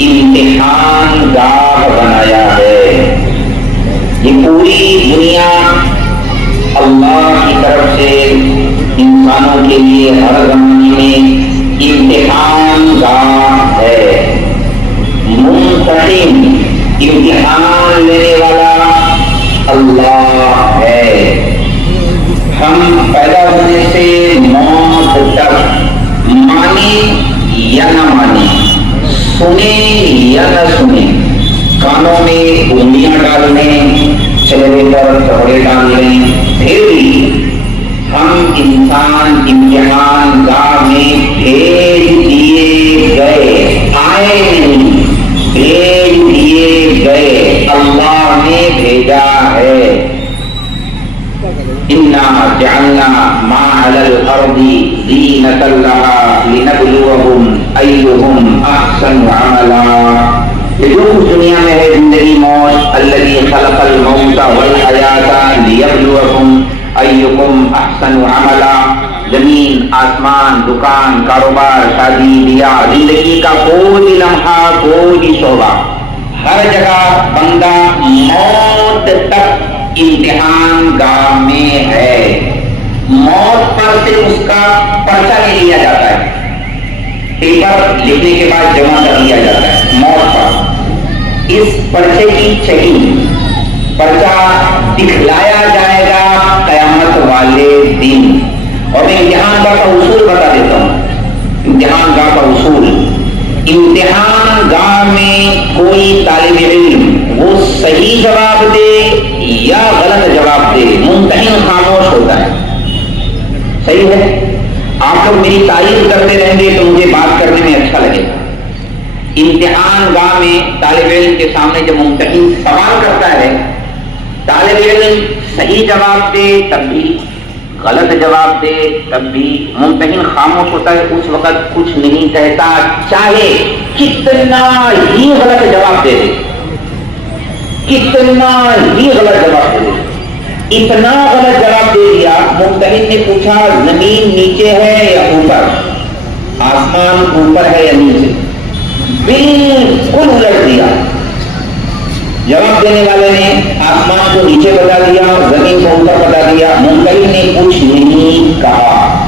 امتحان گاہ بنایا ہے۔ یہ پوری دنیا اللہ کی طرف سے انسانوں کے لیے ہر زمانے میں امتحان گاہ ہے۔ ممتحن امتحان لینے والا اللہ ہے۔ ہم پیدا ہونے سے موت تک مانے یا نہ مانے، سنیں یا نہ سنیں، کانوں میں انگلیاں ڈال لیں، چہرے پر کپڑے ڈال لیں، پھر بھی ہم انسان امتحان گاہ میں بھیج دیے گئے، آئے نہیں، بھیج دیے گئے، اللہ نے بھیجا ہے۔ اِنَّا جَعَلْنَا مَا عَلَى الْأَرْضِ زِينَةً لَهَا لِنَبْلُوَهُمْ أَيُّهُمْ أَحْسَنُ عَمَلًا۔ یہ جو کچھ دنیا میں ہے، زندگی موت، الذی خلق الموت والحیاة لیبلوکم ایکم احسن عملا، زمین، آسمان، دکان، کاروبار، شادی، بیاہ، زندگی کا کوئی لمحہ، کوئی شعبہ، ہر جگہ بندہ موت تک امتحان گاہ میں ہے۔ موت پر سے اس کا پرچہ لے لیا جاتا ہے، پیپر لکھنے کے بعد جمع کر دیا جاتا ہے موت پر۔ اس پرچے کی چیکنگ، پرچہ دکھلایا جائے گا قیامت والے دن۔ اور میں امتحان گاہ کا اصول بتا دیتا ہوں۔ امتحان گاہ کا اصول، امتحان گاہ میں کوئی طالب علم وہ صحیح جواب دے یا غلط جواب دے، ممتحن خاموش ہوتا ہے۔ صحیح ہے؟ آپ لوگ میری تعریف کرتے رہیں گے تو مجھے بات کرنے میں اچھا لگے گا۔ امتحان گاہ میں طالب علم کے سامنے جب ممتحن سوال کرتا ہے، طالب علم صحیح جواب دے تب بھی، غلط جواب دے تب بھی، ممتحن خاموش ہوتا ہے، اس وقت کچھ نہیں کہتا، چاہے کتنا ہی غلط جواب دے دے، کتنا ہی غلط جواب دے دے۔ اتنا غلط جواب دے دیا، ممتحن نے پوچھا زمین نیچے ہے یا اوپر، آسمان اوپر ہے یا نیچے، بالکل الٹ دیا۔ جواب دینے والے نے آسمان کو نیچے بتا دیا، زمین کو اوپر بتا دیا، ممتحن نے کچھ نہیں کہا۔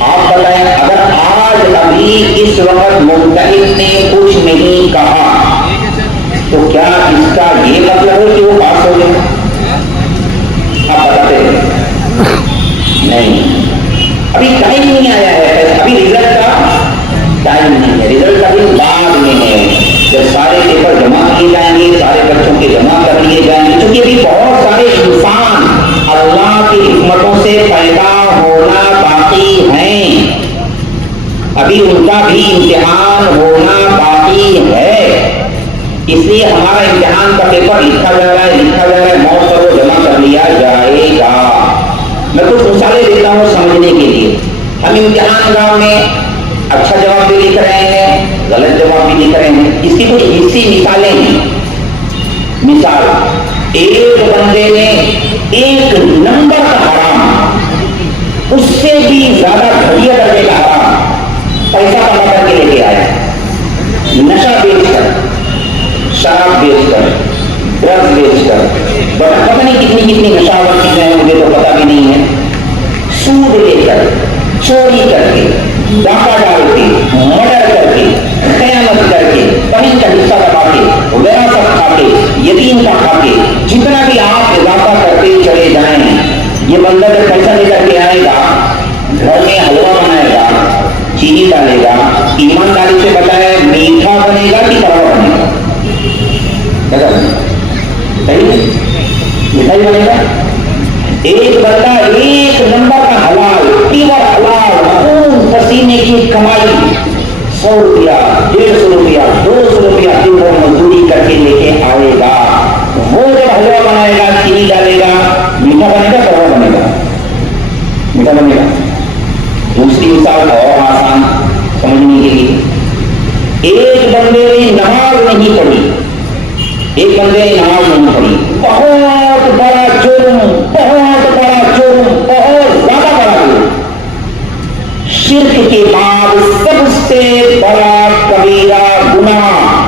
آپ بتائیں اگر آج ابھی اس وقت ممتحن نے کچھ نہیں کہا تو کیا اس کا یہ مطلب ہے کہ وہ پاس ہو گئے؟ آپ بتاتے ہیں نہیں، ابھی ٹائم نہیں آیا ہے، ابھی رزلٹ کا ٹائم نہیں ہے، رزلٹ کا دن بعد میں ہے، جب سارے پیپر جمع کیے جائیں گے، سارے بچوں کے جمع کر لیے جائیں گے، کیونکہ ابھی بہت سارے انسان اللہ کی حکمتوں سے پیدا ہونا باقی ہیں، ابھی ان کا بھی امتحان ہونا باقی ہے۔ اس لیے ہمارا امتحان کا پیپر لکھا جا رہا ہے، موت پر وہ جمع کر لیا جائے گا۔ میں کچھ مثالیں دیتا ہوں سمجھنے کے لیے۔ ہم امتحان گاہ میں اچھا جواب بھی لکھ رہے ہیں، غلط جواب بھی لکھ رہے ہیں، اس کی کچھ حصی مثالیں ہیں۔ مثال، ایک بندے نے ایک نمبر کا حرام، اس سے بھی زیادہ گھٹیا درجے کا حرام پیسہ کما کر کے لے کے آیا، نشہ بیچ کر، شراب بیچ کر، ڈرگس بیچ کر، پتہ نہیں کتنی نشاور چیزیں ہیں، مجھے تو پتا بھی نہیں ہے، سود لے کر، چوری کر کے، ڈاکہ ڈال کے، مرڈر کر کے، خیانت کر کے، بہن کا حصہ دبا کے، وراثت کھا کے، یتیم کا کھا کے، جتنا بھی آپ اضافہ کرتے چلے جائیں، یہ بندہ جب پیسہ لے کر کے آئے گا، گھر میں حلوہ بنائے گا، چینی ڈالے گا، ایمانداری سے بتائے میٹھا بنے گا کہ کڑوا بنے گا؟ صحیح مٹھائی بنے گا۔ ایک بندہ ایک نمبر کا حلال، پیور حلال، خون پسینے کی کمائی، 100 روپیہ، 150 روپیہ، 200 روپیہ دن بھر مزدوری کر کے لے کے آئے گا، وہ جب حلوہ بنائے گا، چینی ڈالے گا، میٹھا بنے گا، کڑوا بنے گا؟ میٹھا بنے گا۔ دوسری مثال اور آسان سمجھنے کے لیے، ایک بندے نے نماز نہیں پڑھی، ایک بندے نے نماز نہیں پڑھی، بہت بڑا جرم، بہت بڑا جرم، بہت زیادہ بڑا جرم، شرک کے بعد سب سے بڑا کبیرہ گناہ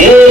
1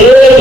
1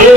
1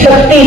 36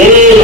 1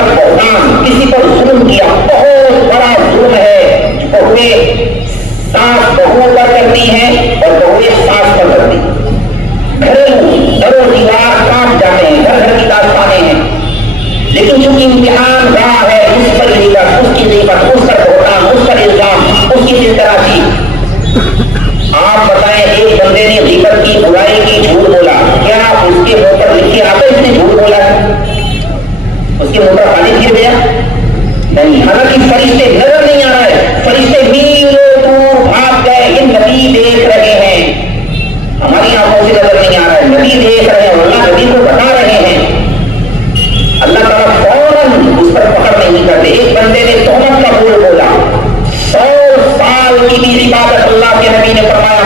پر بہتان، کسی پر ظلم کیا، بہت بڑا ظلم ہے. بہویں ساس بہو پر کرتی ہیں اور بہویں ساس پر کرتی ہیں. گھریلو در و دیوار کاٹ جاتے ہیں، گھر گھر کی داستانیں ہیں. لیکن چونکہ امتحان رہا ہے، اس پر غیبت، اس کی غیبت، اس پر بہتان، اس پر الزام، اس کی دلتراشی. آپ بتائیں ایک بندے نے غیبت کی، برائی کی، جھوٹ بولا، کیا اس کے منہ پر لکھے آتا اس نے جھوٹ بولا ہے؟ اس کے منہ پر پانی گر گیا؟ نہیں. حالانکہ فرشتے نظر نہیں آ رہا ہے، فرشتے میلوں دور بھاگ گئے. یہ نبی دیکھ رہے ہیں، ہماری آنکھوں سے نظر نہیں آ رہا ہے، نبی دیکھ رہے ہیں، اللہ نبی کو بتا رہے ہیں. اللہ تعالیٰ فوراً اس پر پکڑ نہیں کرتے. ایک بندے نے تہمت کا بول بولا، 100 سال کی بھی عبادت اللہ کے نبی نے فرمایا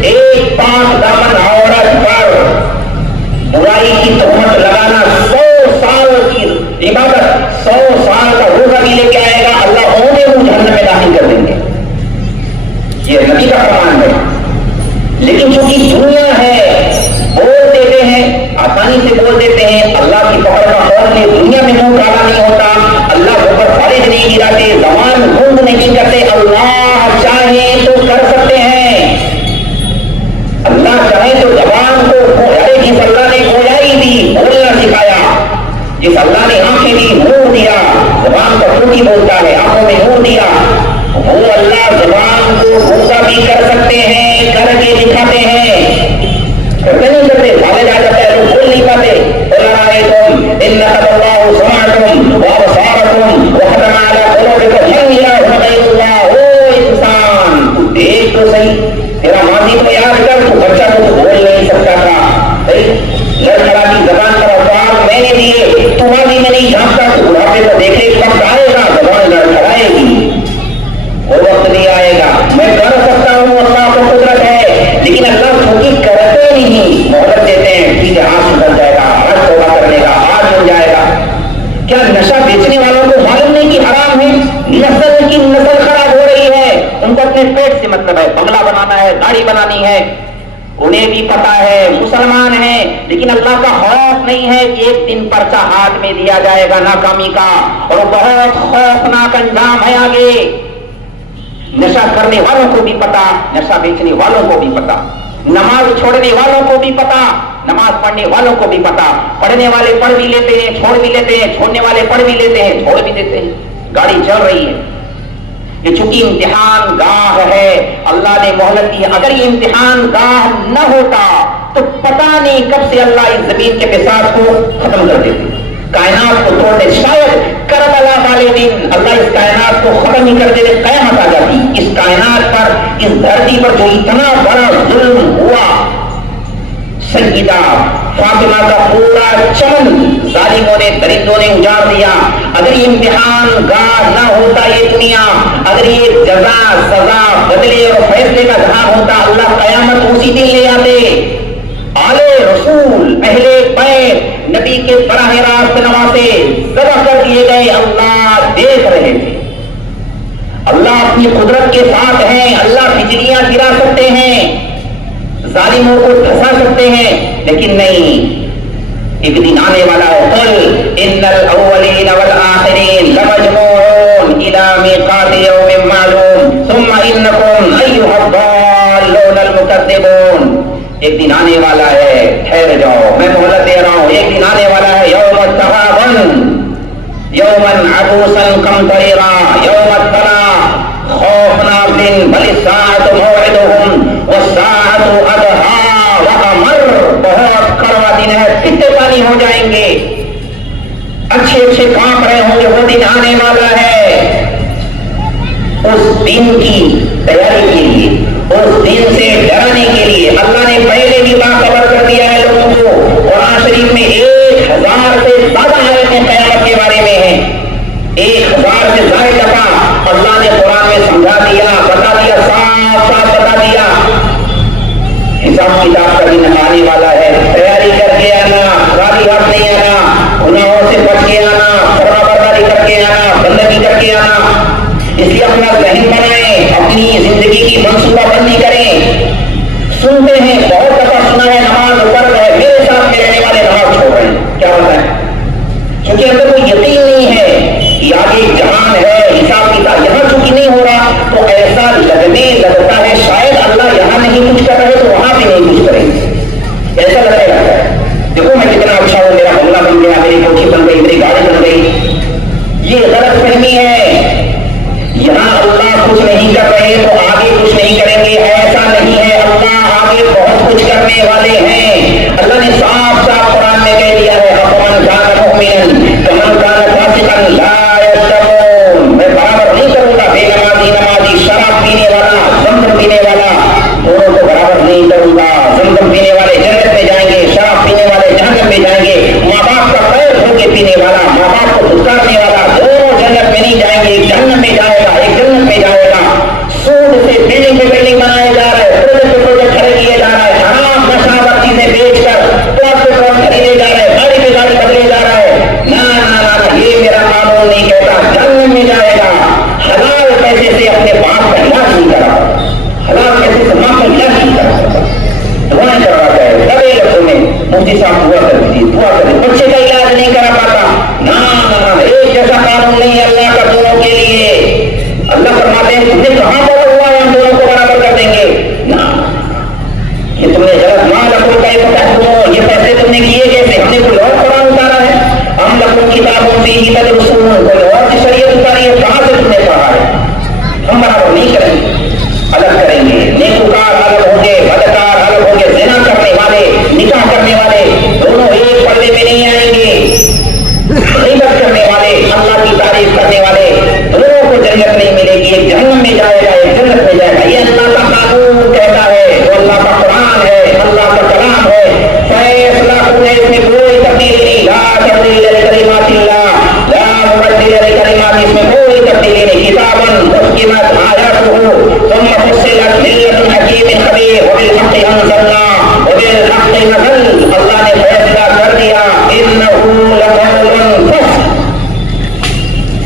ایک پاک دامن عورت پر برائی کی تہمت لگانا، 100 سال کی عبادت، 100 سال کا روزہ بھی لے کے آئے گا، اللہ انہیں جہنم میں داخل کر دیں گے. یہ نبی کا فرمان ہے. لیکن چونکہ دنیا ہے، بول دیتے ہیں، آسانی سے بول دیتے ہیں. اللہ کی پکڑ کا کون ہے؟ دنیا میں منہ کالا نہیں ہوتا، اللہ کے اوپر خارج نہیں گراتے، زبان بند نہیں کرتے. اللہ چاہے تو کر سکتے ہیں، اللہ چاہے تو زبان کو، جس اللہ نے گویائی دی، بولنا سکھایا، جس اللہ نے آنکھیں دی، نور دیا، زبان پر ٹوٹی بولتا ہے، آنکھوں میں نور دیا، وہ اللہ زبان کو غصہ بھی کر سکتے ہیں، کر کے دکھاتے ہیں. کرتے نہیں کرتے، سامنے آ جاتا ہے تو بول نہیں پاتے. ان اللہ سمعتم وابصارکم وختم علی قلوبکم من الہ غیر اللہ. او انسان، تو دیکھ تو صحیح، تیرا ماضی کو یاد کر، تو بچہ کو بول نہیں سکتا تھا. لڑکڑا کی زبان پر اوقات میں نے دیے، تو ماضی میں نہیں جانتا، تو بڑھاپے کو دیکھے وقت آئے گا زبان لڑکھڑائے گی. وہ وقت نہیں آئے گا. میں کر سکتا ہوں، اللہ کو قدرت ہے، لیکن اللہ چونکہ کرتے نہیں، مہلت دیتے ہیں. ٹھیک ہے، آج سدھر جائے گا، آج توبہ کر لے گا، آج مل جائے گا. کیا نشہ بیچنے والوں کو معلوم نہیں کہ حرام ہے؟ نسل کی نسل خراب ہو رہی ہے. ان کو اپنے پیٹ سے مطلب ہے، بنگلہ بنانا ہے، گاڑی بنانی ہے، انہیں بھی پتا ہے مسلمان ہیں، لیکن اللہ کا خوف نہیں ہے کہ ایک دن پرچہ ہاتھ میں دیا جائے گا ناکامی کا، اور بہت خوفناک انجام ہے آگے. نشہ کرنے والوں کو بھی پتا، نشہ بیچنے والوں کو بھی پتا، نماز چھوڑنے والوں کو بھی پتا، نماز پڑھنے والوں کو بھی پتا. پڑھنے والے پڑھ بھی لیتے ہیں، چھوڑ بھی لیتے ہیں، چھوڑنے والے پڑھ بھی لیتے ہیں، چھوڑ بھی دیتے ہیں. گاڑی چل رہی ہے. یہ چونکہ امتحان گاہ ہے، اللہ نے مہلت دی ہے. اگر یہ امتحان گاہ نہ ہوتا تو پتہ نہیں کب سے اللہ اس زمین کے بساط کو ختم کر دیتے، کائنات کو توڑنے. شاید کربلا والے دن اللہ اس کائنات کو ختم ہی کر دیتے، قیامت آ جاتی. اس کائنات پر، اس دھرتی پر جو اتنا بڑا ظلم ہوا، سیدہ فاطمہ کا پورا چمن ظالموں نے، درندوں نے اجاڑ دیا. اگر یہ امتحان گاہ نہ ہوتا، یہ دنیا، اگر یہ جزا سزا بدلے اور فیصلے کا جہاں ہوتا، اللہ قیامت اسی دن لے آتے. آلے رسول، اہل بیت نبی کے براہ راست نواسے ذبح کر دیے گئے. اللہ دیکھ رہے تھے. اللہ اپنی قدرت کے ساتھ ہیں. اللہ بجلیاں گرا سکتے ہیں، ظالموں کو دھسا سکتے ہیں، لیکن نہیں. ایک دن آنے والا ہے. قل ان الاولین والآخرین لمجموعون الی میقات یوم معلوم ثم انکم ایھا الضالون المکذبون. ایک دن آنے والا ہے، ٹھہر جاؤ، میں مہلت دے رہا ہوں. ایک دن آنے والا ہے، یوم التغابن، یوما عبوسا قمطریرا، یوم التلاق، خوفناک دن. بل الساعة موعدهم والساعة أدهى وأمر. بہت کڑوا دن ہے، پتے پانی ہو جائیں گے، اچھے اچھے کام رہے ہوں گے. وہ دن آنے والا ہے. اس دن کی تیاری کے لیے، اس دن سے ڈرانے کے لیے اللہ نے پہلے بھی باخبر کر دیا ہے لوگوں کو. قرآن شریف میں 1000 سے زیادہ آیتیں قیامت کے بارے میں ہیں. 1000 سے زائد دفعہ اللہ نے قرآن میں سمجھا دیا، بتا دیا، صاف صاف بتا دیا. حساب کتاب کا دن آنے والا ہے. تیاری کر کے آنا، خالی ہاتھ نہیں آنا، گناہوں سے بچ کے آنا، فرما برداری کر کے آنا، بندگی کر کے آنا. اس لیے اپنا ذہن بنائیں، اپنی زندگی کی منصوبہ بندی کریں. سنتے ہیں، بہت دفعہ سنا ہے، نماز فرض ہے، میرے ساتھ میں رہنے والے نماز چھوڑ رہے ہیں. کیا ہوتا ہے؟ کیونکہ اندر ایسا لگنے لگتا ہے شاید اللہ یہاں نہیں کچھ کر رہے تو وہاں بھی نہیں کچھ کریں گے، ایسا لگنے لگتا ہے۔ دیکھو میں کتنا اچھا ہوں، میرا بنگلہ بن گیا، میری کوٹھی بن گئی، میری گاڑی بن گئی، یہ غلط فہمی ہے۔ یہاں اللہ کچھ نہیں کر رہے تو آگے کچھ نہیں کریں گے، ایسا نہیں ہے، اللہ آگے بہت کچھ کرنے والے ہیں۔ اللہ نے صاف صاف قرآن میں کہہ دیا ہے اَفَمَنْ كَانَ مُؤْمِنًا كَمَنْ كَانَ فَاسِقًا لَا يَسْتَوُونَ، میں برابر نہیں کروں گا بے نمازی شراب پینے والا زمزم پینے والا، دونوں کو برابر نہیں کروں گا۔ زمزم پینے والے جنت میں جائیں گے، شراب پینے والے جہنم میں جائیں گے، ماں باپ کا پیر دھو کے پینے والا، ماں باپ کو دھتکارنے والا، دونوں جنت میں نہیں جائیں گے، ایک جہنم میں جائے گا ایک جنت میں جائے گا۔ سود سے بلڈنگ پہ بلڈنگ بنائے جا رہے ہیں، پروجیکٹ پہ پروجیکٹ کھڑے کیے جا رہے ہیں، حرام نشہ چیزیں بیچ کر پلاٹ پہ پلاٹ خریدے جا رہے ہیں، گاڑی پہ گاڑی بدلے جا رہا ہے۔ نہ یہ میرا قانون نہیں کہتا، جہنم میں جائے گا۔ حلال پیسے سے اپنے باپ کا علاج نہیں کرا، حلال پیسے سے ماں کا علاج نہیں کرا، دعائیں کرواتا ہے بڑے لفظوں میں، مفتی صاحب دعا کر دیجیے، دعا کر دیجیے، بچے کا علاج نہیں کرا پاتا۔ نہ ایک جیسا قانون نہیں ہے اللہ کا دونوں کے لیے۔ اللہ فرماتے ہیں تم نے کہاں بولا ہوا ہے ہم دونوں کو برابر کر دیں گے؟ نہ، یہ تم نے غلط ماں لکھوں کا یہ فیصلے تم نے کیے کیسے؟ ہم نے کوئی اور قرآن اتارا ہے؟ ہم لکھوں کتابوں سے ہی تدرسون، کوئی اور کی شریعت اتاری ہے، کہاں سے تم نے پڑھا ہے؟ ہم برابر نہیں کریں گے، الگ کریں گے۔ نیکوکار الگ ہوں گے، بدکار الگ ہوں گے، زنا کرنے والے نکاح کرنے والے دونوں ایک پردے میں نہیں آئیں گے۔ غیبت کرنے والے اللہ کی تعریف کرنے والے دونوں کو جنت نہیں ملے گی، ایک جہنم میں جائے گا ایک جنت میں جائے گا۔ یہ اللہ کا قانون کہتا ہے، وہ اللہ کا قرآن ہے، اللہ کا کلام ہے، فیصلہ ہوئے اس میں کوئی تبدیلی نہیں۔ لا تبدیل لکلمات اللہ، لا مبدل لکلمات، اس میں کوئی تبدیلی نہیں۔ کتاباً احکمت آیاتہ ثم فصلت من لدن حکیم خبیر وبالحق انزلنا وبالحق نزل، اللہ نے فیصلہ کر دیا، انہ لقول فصل،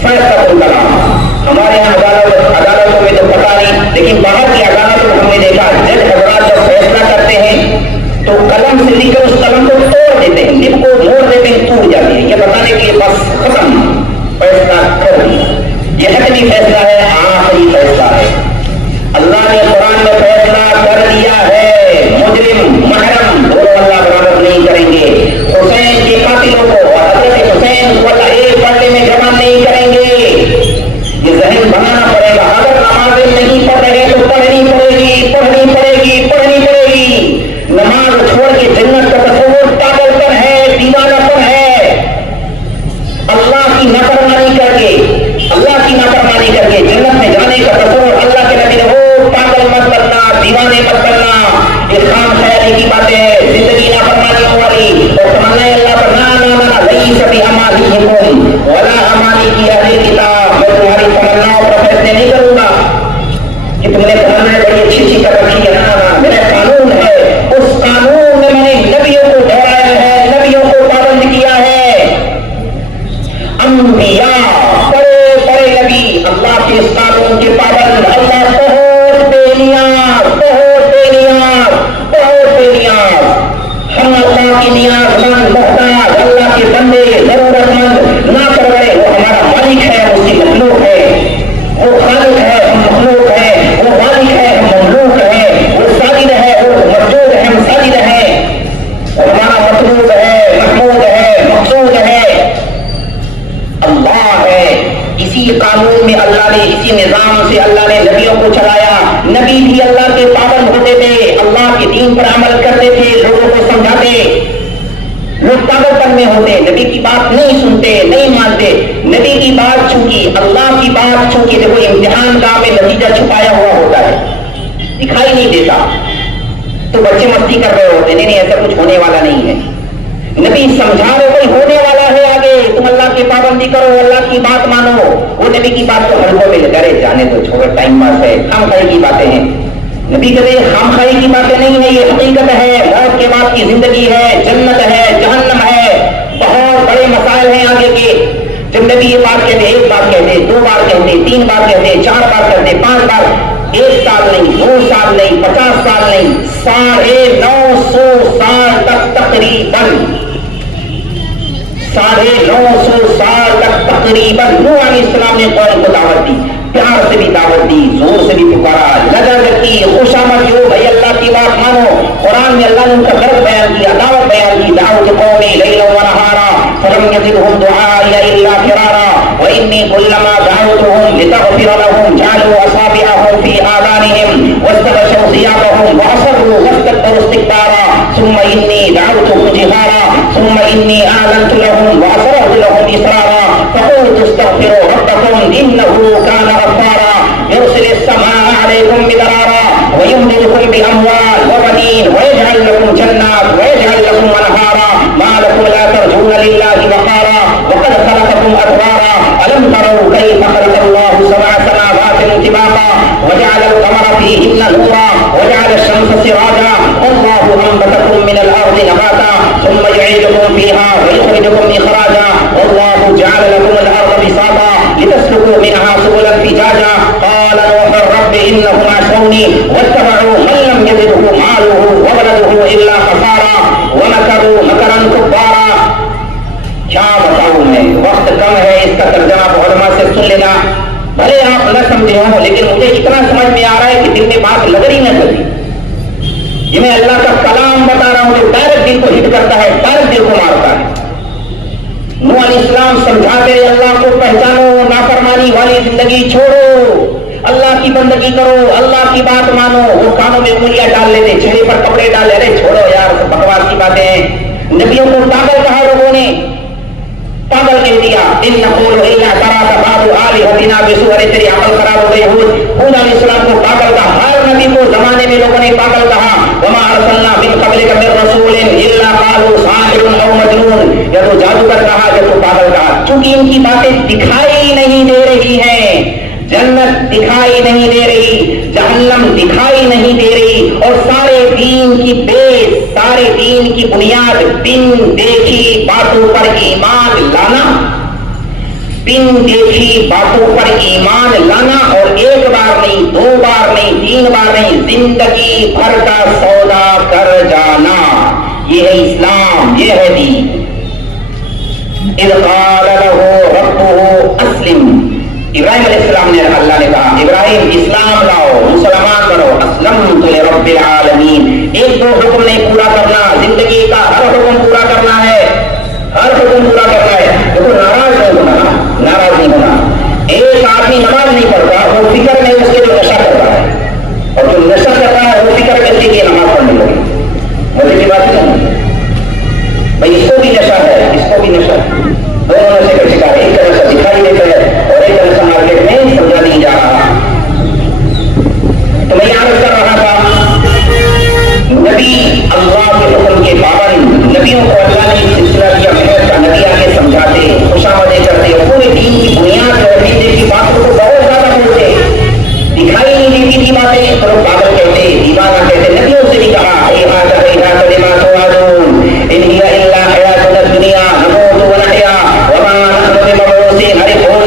فیصلہ کلام۔ ہمارے یہاں عدالتوں میں تو پتا نہیں، لیکن باہر کی عدالتوں کو ہم نے دیکھا جج حضرات جب فیصلہ کرتے ہیں تو قلم سے لکھ کر اس قلم کو توڑ دیتے ہیں، نب کو موڑ دیتے ہیں، ٹوٹ جاتی ہے، یہ بتانے کے لیے بس ختم، فیصلہ کر دیا۔ یہ حتمی فیصلہ ہے، آخری فیصلہ ہے۔ اللہ نے قرآن میں فیصلہ کر دیا ہے، مجرم محرم دونوں اللہ برابر نہیں کریں گے۔ حسین کے قاتلوں کو اور حضرت حسین کو اللہ ایک پردے میں جمع نہیں کریں گے۔ یہ ذہن بنانا پڑے گا، اگر نمازیں نہیں پڑھ رہے تو پڑھنی پڑے گی، پڑھنی پڑے گی، پڑھنی پڑے گی۔ نماز چھوڑ کے جنت کا تصور پاگل پن ہے، دیوانہ پن ہے۔ اللہ کی نافرمانی کر کے، اللہ کی نافرمانی کر کے جنت میں جانے کا تصور اللہ کے نبی نے وہ پاگل مت بننا، دیوانے مت بننا، یہ خام خیالی کی باتیں ہیں، زندگی نافرمانیوں والی اور تمنائیں اللہ پر نہ لیس بامانیکم ولا امانی اہل کتاب، میں تمہاری تمناؤں پر فیصلے نہیں کروں گا کہ تم نے تمنائیں بڑی اچھی اچھی کر رکھی ہے۔ نہ، میرا قانون ہے، اس قانون میں میں نے نبیوں کو ٹھہرایا ہے، نبیوں کو پابند کیا ہے۔ انبیاء بڑے بڑے نبی اللہ کے اس قانون کے پابند، اللہ بہت بے نیاز، بہت بے نیاز، بہت بے نیاز۔ ہم اللہ کی نیاز مند محتاج، اللہ کے بندے ضرورت مند نہ کرے، وہ ہمارا مالک ہے، اس کی مخلوق ہے، وہ خالق ہے، ہم مخلوق ہے، وہ مالک ہے، ہم مملوک ہے، وہ ساجد ہے، وہ مسجود ہے، ہم ساجد ہیں، وہ ہمارا مطلوب ہے، محمود ہے، مقصود ہے، اللہ ہے۔ اسی قانون میں اللہ نے، اسی نظام سے اللہ نے نبیوں کو چلایا۔ نبی بھی اللہ کے پابند ہوتے تھے، اللہ کے دین پر عمل کرتے تھے، لوگوں کو سمجھاتے۔ لوگ پاگل پن میں ہوتے، نبی کی بات نہیں سنتے، نہیں مانتے۔ نبی کی بات چھوٹی، اللہ کی بات چھوٹی، دیکھو امتحان گاہ میں نتیجہ چھپایا ہوا ہوتا ہے، دکھائی نہیں دیتا، تو بچے مستی کر رہے ہوتے، نہیں ایسا کچھ ہونے والا نہیں ہے۔ نبی سمجھا رہے کوئی ہونے والا ہے آگے، تم اللہ کی پابندی کرو، اللہ کی بات مانو۔ وہ نبی کی بات کو ہلکوں میں لگا رہے، جانے دو، چھوڑو، ٹائم پاس ہے، خام خائی کی باتیں ہیں۔ نبی کہتے ہیں خام خائی کی باتیں نہیں ہیں، یہ حقیقت ہے، موت کے بعد کی زندگی ہے، جنت ہے، جہنم ہے، بہت بڑے مسائل ہیں آگے کے۔ جب نبی یہ بات کہتے، ایک بات کہتے، دو بار کہتے، تین بار کہتے، چار بار کہتے، 5 بار، 1 سال نہیں، 2 سال نہیں، 50 سال نہیں، 950 سال تک تقریباً، 950 سال تک تقریباً نوح علیہ السلام نے قوم کو دعوت دی۔ پیار سے بھی دعوت دی, زور سے بھی پکارا, لجاجت کی, خوشامد کی, بھائی اللہ کی بات مانو. قرآن میں اللہ نے ان کا درد بیان کیا, دعوت بیان کی. دعوت قومی لیلا ونہارا فلم یزدہم دعائی الا فرارا وانی کلما دعوتہم لتغفر لہم جعلوا اصابعہم فی آذانہم واستغشوا ثیابہم واصروا واستكبروا استكبارا ثم انی دعوتہم جہارا ثم انی اعلنت لہم واسررت لہم اسرارا فقلت استغفروا ربکم انہ کان غفارا يرسل السماء عليكم مدرارا ويمددكم بأموال وبنين ويجعل لكم جنات ويجعل لكم أنهارا ما لكم لا ترجون لله وقارا وقد خلقكم أطوارا ألم تروا كيف خلق الله سبع سماوات طباقا وجعل القمر فيهن نورا وجعل الشمس سراجا والله أنبتكم من الأرض نباتا ثم يعيدكم فيها ويخرجكم إخراجا والله جعل لكم الأرض بساطا لتسلكوا منها سبلا فجاجا قال نوح رب إنهم عصوني واتبعوا من لم يزده ماله وولده إلا خسارا ومكروا مكرا كبارا. کیا بتاؤں میں, وقت کم ہے, اس کا ترجمہ علماء سے سن لینا. بھلے آپ نہ سمجھے ہوں لیکن مجھے اتنا سمجھ میں آ رہا ہے کہ دل میں بات لگ رہی نہ کبھی. یہ میں اللہ کا کلام بتا رہا ہوں جو ڈائریکٹ دل کو ہٹ کرتا ہے, ڈائریکٹ دل کو مارتا ہے. نوح علیہ السلام سمجھاتے اللہ کو پہچانو, نافرمانی والی زندگی چھوڑو, اللہ کی بندگی کرو, اللہ کی بات مانو. وہ کانوں میں انگلیاں ڈال لیتے, چہرے پر کپڑے ڈال لے, ارے چھوڑو یار سب بکواس کی باتیں ہیں. نبیوں کو پاگل کہا لوگوں نے, پاگل کہہ دیا. ان نقول الا تراك بعض الهتنا بسوء, تیری عقل خراب ہو گئی. ہود علیہ السلام کو پاگل کہا, ہر نبی کو زمانے میں لوگوں نے پاگل کہا. وما ارسلنا من قبلك من رسول الا قالوا ساحر او مجنون, یا تو جادوگر کہا یا تو پاگل کہا. چونکہ ان کی باتیں دکھائی نہیں دے رہی ہیں, جنت دکھائی نہیں دے رہی, جہنم دکھائی نہیں دے رہی, اور سارے دین کی بیس, سارے دین کی بنیاد بن دیکھی باتوں پر ایمان لانا, بن دیکھی باتوں پر ایمان لانا, اور ایک بار نہیں, دو بار نہیں, تین بار نہیں, زندگی بھر کا سودا کر جانا. یہ ہے اسلام, یہ ہے دین. اذ قال له ربه اسلم, ابراہیم علیہ السلام نے, اللہ نے کہا ابراہیم اسلام لاؤ, مسلمان بنو. اسلمت لرب العالمین. ایک دو حکم نہیں پورا کرنا, زندگی کا ہر حکم پورا کرنا ہے, ہر حکم پورا کرنا ہے. دیکھو ناراض نہیں ہونا, ناراض نہیں ہونا. ایک آدمی نماز نہیں پڑھتا, وہ فکر میں اس کے جو نشہ کرتا ہے, اور جو نشہ کرتا ہے وہ فکر کرتی کہ نماز پڑھنے لگی. مجھے کی بات نہیں بھائی, اس کو بھی نشہ ہے, اس کو بھی نشہ ہے, دونوں نشے کا شکار. ایک طرح سے دکھائی دیتا ہے اور ایک طرح سے مارکیٹ میں سمجھا نہیں جا رہا. تو میں یاد کر رہا تھا, نبی اللہ کے حکم کے پابند, نبیوں کو اللہ نے سلسلہ دیا محنت کا, نبی آ کے سمجھاتے, خوشامدیں کرتے, پورے دین کی بنیاد اور عقیدے کی باتوں کو بہت زیادہ بولتے. دکھائی نہیں دیتی تھی باتیں تو لوگ پاگل کہتے, دیوانہ کہتے. نبیوں سے بھی کہا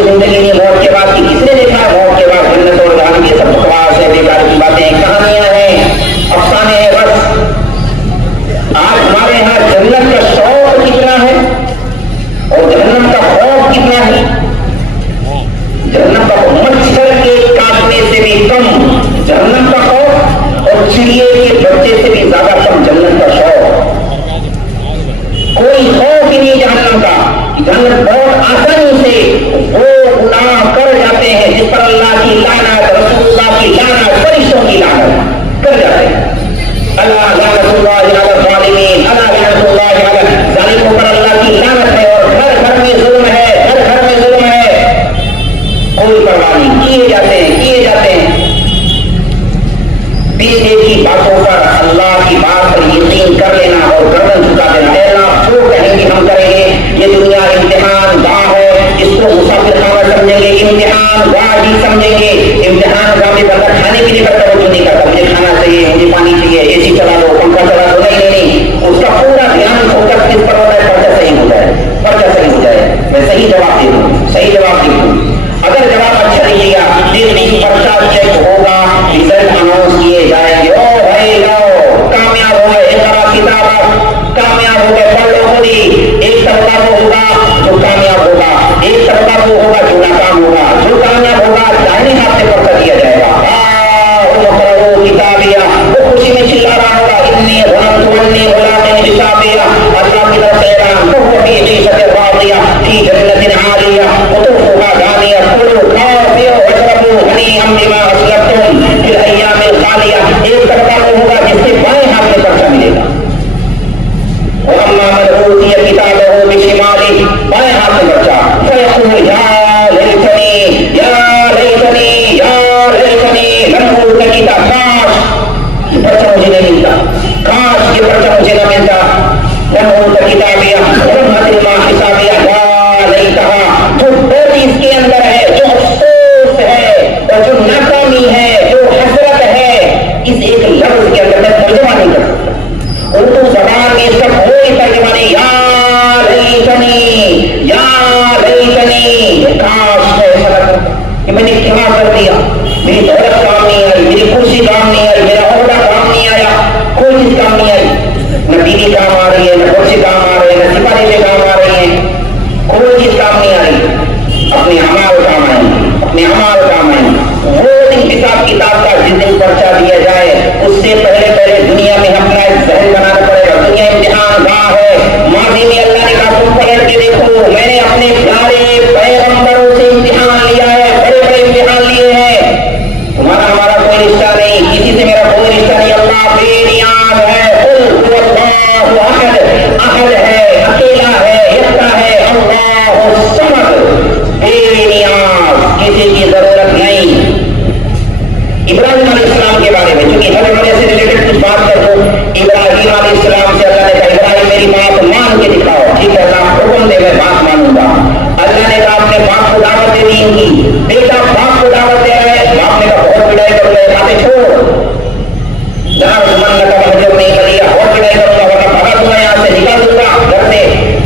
زندگی میں موت کے بعد کی کس نے دیکھا ہے, موت کے بعد جنت اور جہنم, یہ سب بکواس ہے, بیکار کی باتیں, کہانیاں ہیں, افسانے ہیں بس. آج ہمارے یہاں جنت کا شوق کتنا ہے اور جہنم کا خوف کتنا ہے. جہنم کا مچھر کے کاٹنے سے بھی کم جہنم کا خوف, اور چڑیے کے بچے سے بھی زیادہ کم جنت کا شوق. کوئی خوف ہی نہیں جہنم کا. جنت بہت آسانی سے وہ گناہ کر جاتے ہیں جس پر اللہ کی لعنت, رسول اللہ کی لعنت, فرشتوں کی لعنت کر جاتے ہیں. اللہ لعنت اللہ علی الظالمین, اللہ لعنت اللہ علی ظالموں پر اللہ کی لعنت ہے, اور گھر گھر میں ظلم ہے, گھر گھر میں ظلم ہے. کوئی پرواہ نہیں, کیے جاتے ہیں, کیے جاتے ہیں. بن دیکھی باتوں پر اللہ کی بات پر یقین کر لینا اور گردن جھکا دینا. اللہ جو کہیں گے ہم کریں گے. یہ دنیا امتحان گاہ ہے, اس کو مسافر خانہ سمجھیں گے, امتحان گاہ ہی سمجھیں گے. امتحان گاہ میں بندہ کھانے پینے کا توجہ نہیں کرتا, مجھے کھانا چاہیے, مجھے پانی چاہیے, اے سی چلا دو, پنکھا چلا دو, نہیں نہیں نہیں. اس کا پورا دھیان فوکس کس پر ہوتا ہے, پرچہ صحیح ہو جائے, پرچہ صحیح ہو جائے. میں صحیح جواب دے دوں, صحیح جواب دے دوں. اگر جواب اچھا نہیں گا, دن پرچہ چیک ہوگا, رزلٹ اناؤنس کیے جائیں گے. او بھائی لاؤ, کامیاب ہو گئے, کتاب کامیاب ہو گئے, پڑھ لو خود ہی. ایک طبقہ وہ ہوگا جو کامیاب ہوگا, ایک طبقہ وہ ہوگا جو ناکام ہوگا. جو کامیاب ہوگا دائیں میری دولت کام نہیں آئی, میری کرسی کام نہیں آئی, میرا عہدہ کام نہیں آیا, کوئی چیز کام نہیں آئی, نہ بیوی کام آ رہی ہے, نہ کرسی کام آ رہی ہے, نہ سپاہی کام آ رہی ہے, کوئی چیز کام نہیں آ رہی, اپنے اعمال کام آئیں گے, اپنے اعمال کام آئیں گے. وہ دن حساب کتاب کا جس دن پرچہ دیا جائے اس سے پہلے دنیا میں اپنا ایک ذہن بنانا پڑے گا. دنیا امتحان گاہ ہے. ماضی میں اللہ نے کہا تم پلٹ کے دیکھو, میں نے اپنے پیارے پیغمبروں سے امتحان لیا ہے, بڑے بڑے امتحان لیے ہیں. تمہارا ہمارا کوئی رشتہ نہیں, کسی سے میرا کوئی رشتہ نہیں. اللہ بے نیاز ہے, قل هو اللہ احد, احد ہے, اکیلا ہے, یکتا ہے, اللہ الصمد, بے نیاز, کسی کی ضرورت نہیں. ابراہیم علیہ السلام کے بارے میں, چونکہ ہر بڑے سے ریلیٹڈ کچھ بات کر دو. ابراہیم علیہ السلام سے اللہ نے کہا ابراہیم میری بات مان کے دکھاؤ. ٹھیک ہے, اللہ حکم دے, میں بات مانوں گا. اللہ نے کہا اپنے باپ کو دعوت دے دین کی. بیٹا باپ کو دعوت دے رہے, باپ نے کہا بہت پڑھائی کر رہے, باتیں چھوڑ, جناب زمان کا حجر نہیں کر لیا, بہت پڑھائی کروں گا, ورنہ بھگا دوں گا, یہاں سے نکال دوں گا.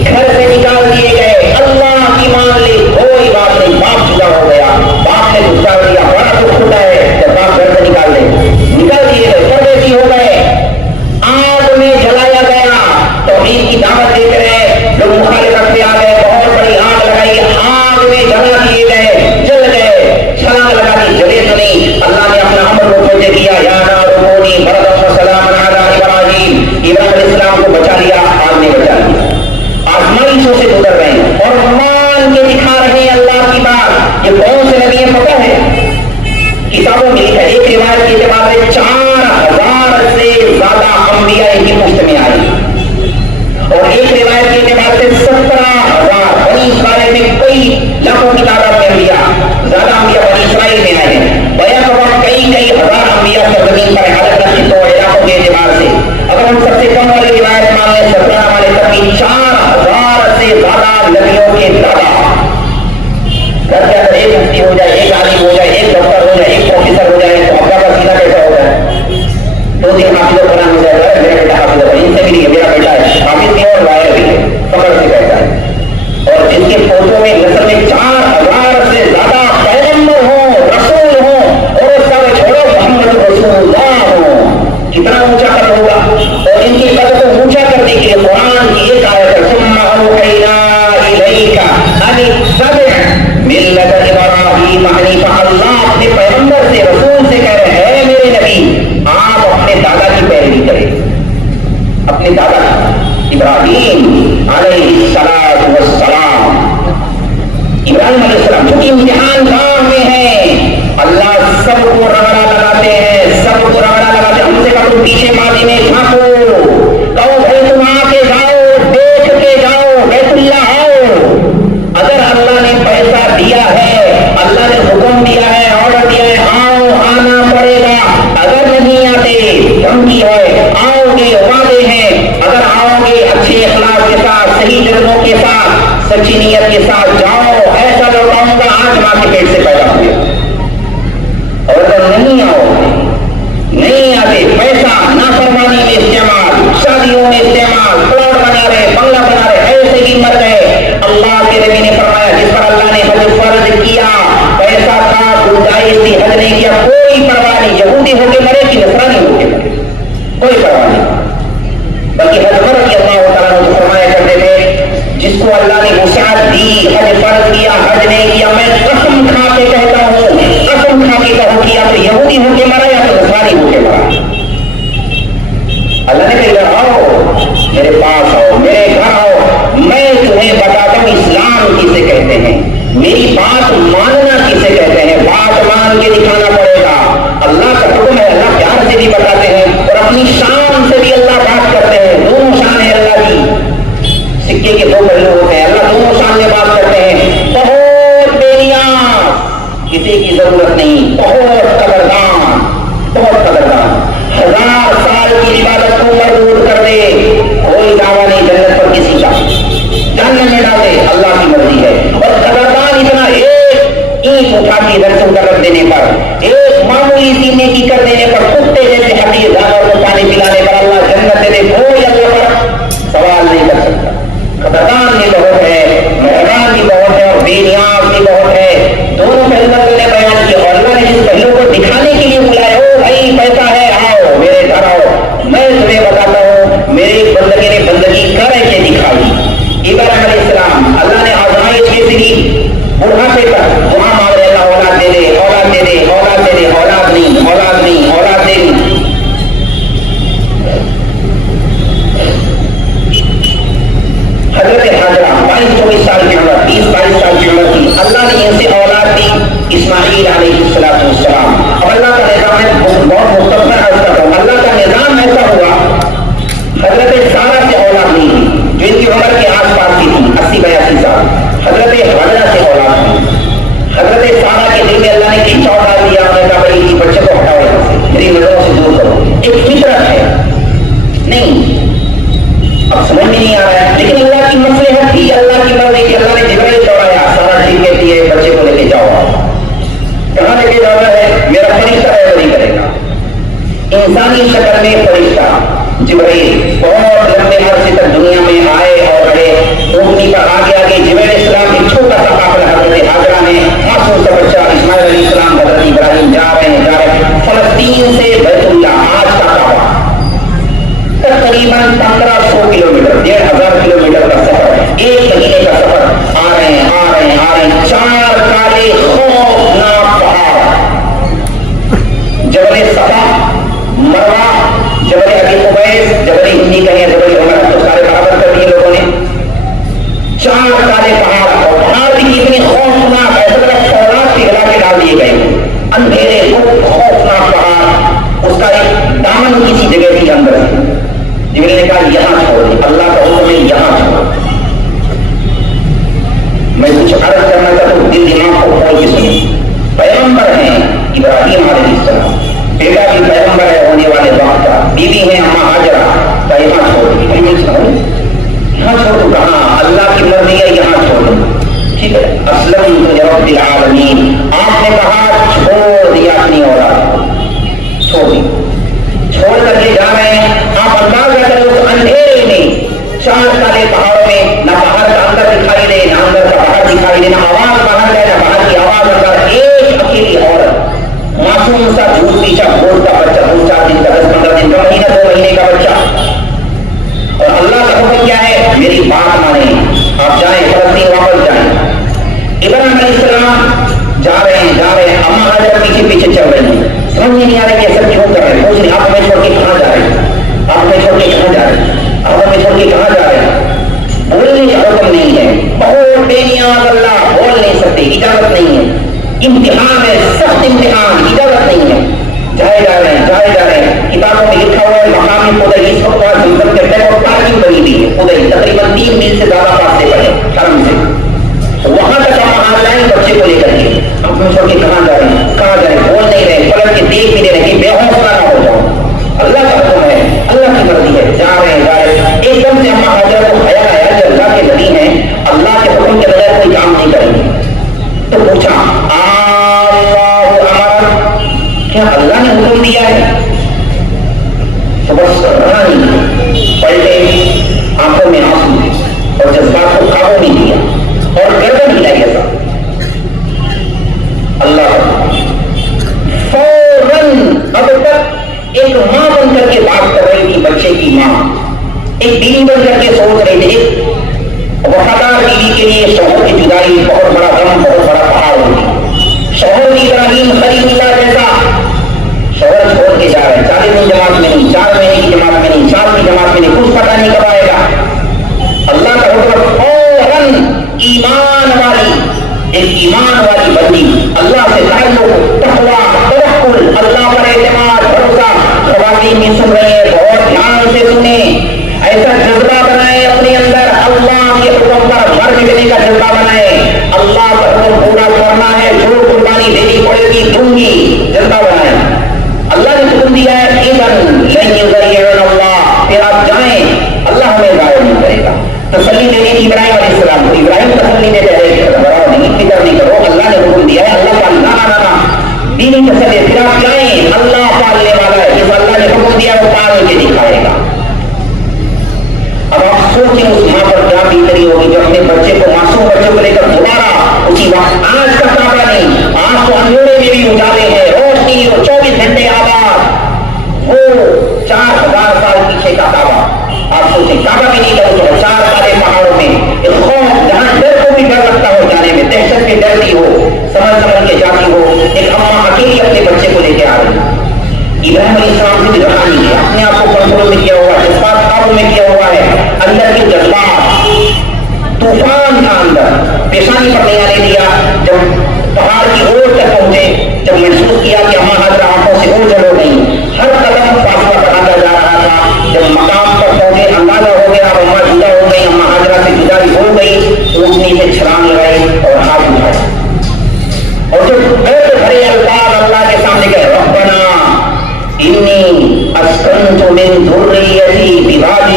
گھر سے نکال دیے گئے. اللہ کی مان لی, کوئی بات نہیں, باپ جدا ہو گیا, باپ نے گھسا دیا, بڑا دکھ ہوتا ہے جب باپ گھر سے نکال دیے گئے, پردیسی ہو گئے, آگ میں جلایا گیا. توحید کی دعوت دیتے رہے, لوگ مخالفت پہ آ گئے, بہت بڑی آگ لگائی, آگ میں جلا دیے گئے, جل گئے, چھلانگ لگا دی, جلے تو نہیں. اللہ نے اپنا امر کو توجہ کیا, یا نار کونی بردم و سلام علی ابراہیم. ابراہیم علیہ السلام کو بچا لیا, آگ نے بچا لیا. آزمائشوں سے گزر رہے ہیں اور مان کے دکھا رہے ہیں اللہ کی بات. یہ کون سے نبی ہیں پتہ ہے؟ کتابوں میں لکھا ہے, ایک روایت کے اعتبار سے 4000 سے زیادہ انبیاء ان کی پشت میں آئے, اور ایک روایت کے اعتبار سے 17,000. بنی اسرائیل میں کئی لاکھوں کی تعداد میں انبیاء, زیادہ انبیاء بنی اسرائیل میں آئے ہیں. بیان وقت کئی ہزار انبیاء زمین پر حالت رکھی تو علاقوں کے اعتبار سے. اگر ہم سب سے کم والی روایت مان لیں 17 والے تک کی 4000 سے زیادہ نبیوں کے تعداد. گھر کے اندر ایک مفتی ہو جائے, ایک عالم ہو جائے, ایک ڈاکٹر ہو جائے, ایک پروفیسر ہو جائے, تو ابا کا سینہ کیسا ہوتا ہے؟ 2 حافظ قرآن ہو جائے گا, میرا بیٹا حافظ ہے, ان سے بھی نہیں ہے, میرا بیٹا ہے حافظ بھی اور لائر بھی ہے, فخر سے کہتا ہے. اور جن کے فوٹو میں نسل میں 4000 سے زیادہ پیغمبر ہوں, رسول ہوں, اور اس کا چھوڑو محمد رسول اللہ ہوں, کتنا اونچا قد ہوگا. اور ان کی قد کو اونچا کرنے کے لیے قرآن کی ایک آیت ہے, ثم اوحینا الیک ان اتبع ملت ابراہیم حنیفا. اللہ اپنے پیغمبر سے, رسول سے کہہ رہے ہیں, میرے نبی آپ اپنے دادا کی پیروی کریں, اپنے دادا ابراہیم علیہ السلام. ابراہیم علیہ السلام چونکہ امتحان گاہ میں ہے, اللہ سب کو رگڑا لگاتے ہیں, سب کو رگڑا لگاتے ہیں. ہم سے کہو پیچھے ماضی میں جھانکو, کہو بھائی تم آ کے جاؤ, دیکھ کے جاؤ, بیت اللہ آؤ. اگر اللہ نے پیسہ دیا ہے, اللہ نے حکم دیا ہے, آرڈر دیا ہے, آؤ, آنا پڑے گا. اگر نہیں آتے, دھمکی ہے, آؤ گے, وعدے ہیں. اگر آؤ گے اچھے اخلاق کے ساتھ, صحیح جذبوں کے ساتھ, سچی نیت کے ساتھ جاؤ, ایسا لوٹاؤں گا آج ماں کے پیٹ سے پیدا ہوئے. اور اگر نہیں آؤ گے, نہیں آتے, پیسہ نافرمانی میں استعمال, شادیوں میں استعمال, پلاٹ بنا رہے, بنگلہ بنا رہے, ایسے ہی مر گئے. اللہ کے نبی نے فرمایا جس پر اللہ نے حج فرض کیا, پیسہ تھا, گنجائش تھی, حج نہیں کیا, کوئی پرواہ نہیں. یہودی ہو کے مرے کہ نصرانی ہو کے مرے, کوئی پرواہ نہیں. بلکہ حج فرض کی اللہ تعالیٰ نے فرمایا کرتے تھے, جس کو اللہ نے وسعت دی, حج فرض کیا, حج نہیں کیا, میں قسم کھا کے کہتا ہوں, قسم کھا کے کہوں کہ یا تو یہودی ہو کے مرا یا تو نصرانی ہو کے مرا. اللہ نے کہا آؤ, میرے پاس آؤ, میرے گھر آؤ, میں تمہیں بتاتا ہوں اسلام کسے کہتے ہیں, میری بات ماننا کسے کہتے ہیں. بات مان کے دکھانا پڑے گا. اللہ کا حکم ہے, اللہ پیار سے بھی بتاتے ہیں اور اپنی شان سے بھی اللہ بات کرتے ہیں. دونوں شان ہے اللہ کی, سکے کے 2 پہلو ہوتے ہیں. اللہ دونوں شان میں بات کرتے ہیں. بہت بے نیاز, کسی کی ضرورت نہیں, بہت قدردان, بہت قدردان. 1000 سال کی عبادت کو مردود کر دے, کوئی دعویٰ نہیں جنت پر کسی کا, جہنم میں ڈال دے, اللہ کی مرضی ہے. اور قدردان اتنا, ایک اینٹ اٹھا کے ادھر سے ادھر رکھ دینے پر, میں فرشتہ جبرائیل بہت لمبے عرصے تک دنیا میں آئے اور رہے. اونٹنی پر آگے آگے جبرائیل علیہ السلام ایک چھوٹا سا قافلہ حضرت ہاجرہ میں معصوم سا بچہ اسماعیل علیہ السلام حضرت ابراہیم جا رہے ہیں فلسطین سے بیت اللہ آج کا کعبہ تقریباً 1500 کلومیٹر 1500 کلومیٹر کا سفر ایک مہینے کا سفر. آ رہے ہیں 4 کالے خوفناک پہاڑ جبل صفا مروہ جبل ابی قبیس جبل ہندی کہیں جبل عمر تو سارے برابر کر دیے لوگوں نے. 4 کالے پہاڑ اور پہاڑ بھی کتنے خوفناک ایسا لگا فولاد پگھلا کے ڈال دیے گئے. اندھیرے خوفناک پہاڑ اس کا ایک دامن کسی جگہ تھی اندر ہے. جبریل نے کہا یہاں چھوڑ دیں. اللہ کا حکم ہے یہاں چھوڑ. میں کچھ عرض کرنا چاہتا ہوں دل دماغ کو کھول کے سنیں. پیغمبر ہیں ابراہیم علیہ السلام بیٹا بھی پیغمبر ہے ہونے والے وقت کا. بیوی ہے اماں ہاجرہ. یہاں چھوڑ دیں. یہاں چھوڑ دوں کہاں؟ اللہ کی مرضی ہے یہاں چھوڑ دوں. ٹھیک ہے اسلمت لرب العالمین. آپ نے کہا چھوڑ دیا اپنی اولاد چھوڑ دی چھوڑ کر کے جا رہے ہیں. آپ اندازہ کریں اس اندھیرے میں 4 کالے پہاڑوں میں نہ باہر کا اندر دکھائی دے نہ اندر کا باہر دکھائی دے نہ آواز باہر جائے نہ باہر کی آواز اندر. ایک اکیلی عورت معصوم سا جھوٹ پیچھا گھوڑ کا بچہ 2-4 دن کا 10-15 دن کا مہینہ 2 مہینے کا بچہ. اور اللہ کا حکم کیا ہے؟ میری بات مانیں آپ جائیں فلسطین واپس جائیں. ابراہیم علیہ السلام جا رہے ہیں اماں ہاجرہ پیچھے پیچھے چل رہی ہیں. سمجھ نہیں آ رہا کہ ایسا کیوں کر رہے ہیں. پوچھ رہے آپ ہمیں چھوڑ کے کہاں جا رہے ہیں؟ آپ ہمیں چھوڑ کے کہاں جا رہے ہیں؟ آپ ہمیں چھوڑ کے کہاں جا رہے ہیں؟ بولنے کا حکم نہیں ہے. بہت بے نیاز اللہ بول نہیں سکتے. اجازت نہیں ہے. امتحان ہے سخت امتحان. اجازت نہیں ہے. جائے جا رہے ہیں. کتابوں میں لکھا ہوا ہے مقامی خدائی اس وقت وہاں زمزم کے ٹیک اور پارکنگ بنی ہوئی ہے. خدائی تقریباً 3 میل سے زیادہ فاصلے پر ہے حرم سے. وہاں تک ہم آ جائیں بچے کو لے کر کے. ہم چھوڑ کے کہاں جا رہے ہیں؟ کہاں جائیں؟ بول نہیں رہے. پلٹ کے دیکھ بھی نہیں رہے کہ بے حوصلہ نہ ہو جاؤ. اللہ کا حکم ہے اللہ کی مرضی ہے. جا رہے ہیں. ایک دم سے اماں ہاجرہ کو خیال آیا کہ اللہ کے نبی ہیں اللہ کے حکم کے بغیر کوئی کام نہیں کریں گے. تو پوچھا اللہ امر کیا اللہ نے حکم دیا ہے؟ تو بس رہا نہیں. پلٹے آنکھوں میں آنسو اور جذبات کو قابو نہیں کیا اور گردن ہلائی ایسا. اللہ فوراً اب تک ایک ماں بن کر کے بات کر رہی تھی بچے کی ماں. ایک بیوی بن کر کے سوچ رہی تھی. ایک وفادار بیوی کے لیے شوہر کی جدائی بہت بڑا غم بہت بڑا پہاڑ ہوگی. شوہر بھی ابراہیم خلیل اللہ جیسا شوہر چھوڑ کے جا رہے ہیں. 40 جماعت میں نہیں 4 مہینے کی جماعت میں نہیں 4 کی جماعت میں نہیں کچھ پتہ نہیں کب آئے گا. اللہ کا حکم فوراً ایمان والی بندی اللہ سے تعلق تقویٰ توکل اللہ پر اعتماد بھروسہ. خواتین بھی سن رہے ہیں بہت دھیان سے سنیں. ایسا جذبہ بنائے اپنے اندر اللہ کے حکم پر مر مٹنے کا جذبہ بنائے. اللہ کا حکم پورا کرنا ہے. جو قربانی دینی پڑے گی دوں گی جذبہ بنائے. اللہ نے حکم دیا ہے اذن لن یضیعنا اللہ. پھر آپ جائیں اللہ ہمیں ضائع نہیں کرے گا. تسلی دینی تھی ابراہیم علیہ السلام کو. ابراہیم تسلی دے رہے بڑھاؤ نہیں فکر نہیں کرو اللہ نے حکم دیا ہے. اللہ کا نہ دینی تسلی. پھر آپ جائیں اللہ پالنے والا ہے. جس اللہ نے حکم دیا وہ پال کے دکھائے گا. اب آپ سوچیں اس ماں پر کیا بیتری ہوگی جو اپنے بچے کو معصوم بچے کو لے کر دوبارہ اسی وقت. آج کا کعبہ نہیں آج تو اندھیرے میں بھی اجالے ہیں روشنی اور 24 گھنٹے آباد. وہ 4000 سال پیچھے کا کعبہ. آپ سوچیں کعبہ بھی نہیں کرو 4 سارے پہاڑوں میں ایک خوف جہاں ڈر کو بھی ڈر لگتا ہو جانے میں. دہشت بھی ڈرتی ہو سمجھ کے جاتی ہو. ایک اماں اکیلی اپنے بچے کو لے کے آ رہی. ابراہیم علیہ السلام سے بھی رہا نہیں ہے. اپنے آپ کو کنٹرول میں کیا ہوا ہے. جذبات قابو میں کیا ہوا ہے. اندر کے جذبات طوفان کا اندر پیشانی پر نہیں آنے دیا. جب پہاڑ کی اوٹ تک پہنچے جب محسوس کیا کہ اماں ہاجرہ آنکھوں سے اوجھل ہو گئی. ہر قدم فاصلہ بڑھاتا جا رہا تھا. جب مقام پر پہنچے اندازہ ہو گیا اماں جدا ہو گئی. اماں ہاجرہ سے جدائی ہو گئی. اونٹنی سے چھلانگ لگائی اور ہاتھ اٹھائے اور جب بھرے الفاظ اللہ کے سامنے گئے ربنا انی اسکنت من ذریتی بواد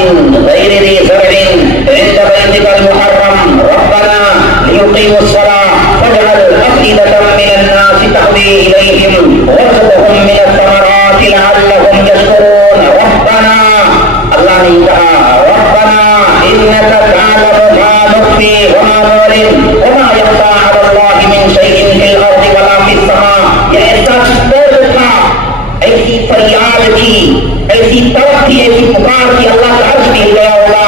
غیر ذی زرع عند بیتک المحرم ربنا لیقیموا الصلاة فاجعل أفئدة من الناس تهوی الیہم وارزقهم من الثمرات لعلهم یشکرون فریاد تھی, ایسی طرف تھی, ایسی پکار تھی, اللہ کا عرش بھی ہل گیا ہوگا.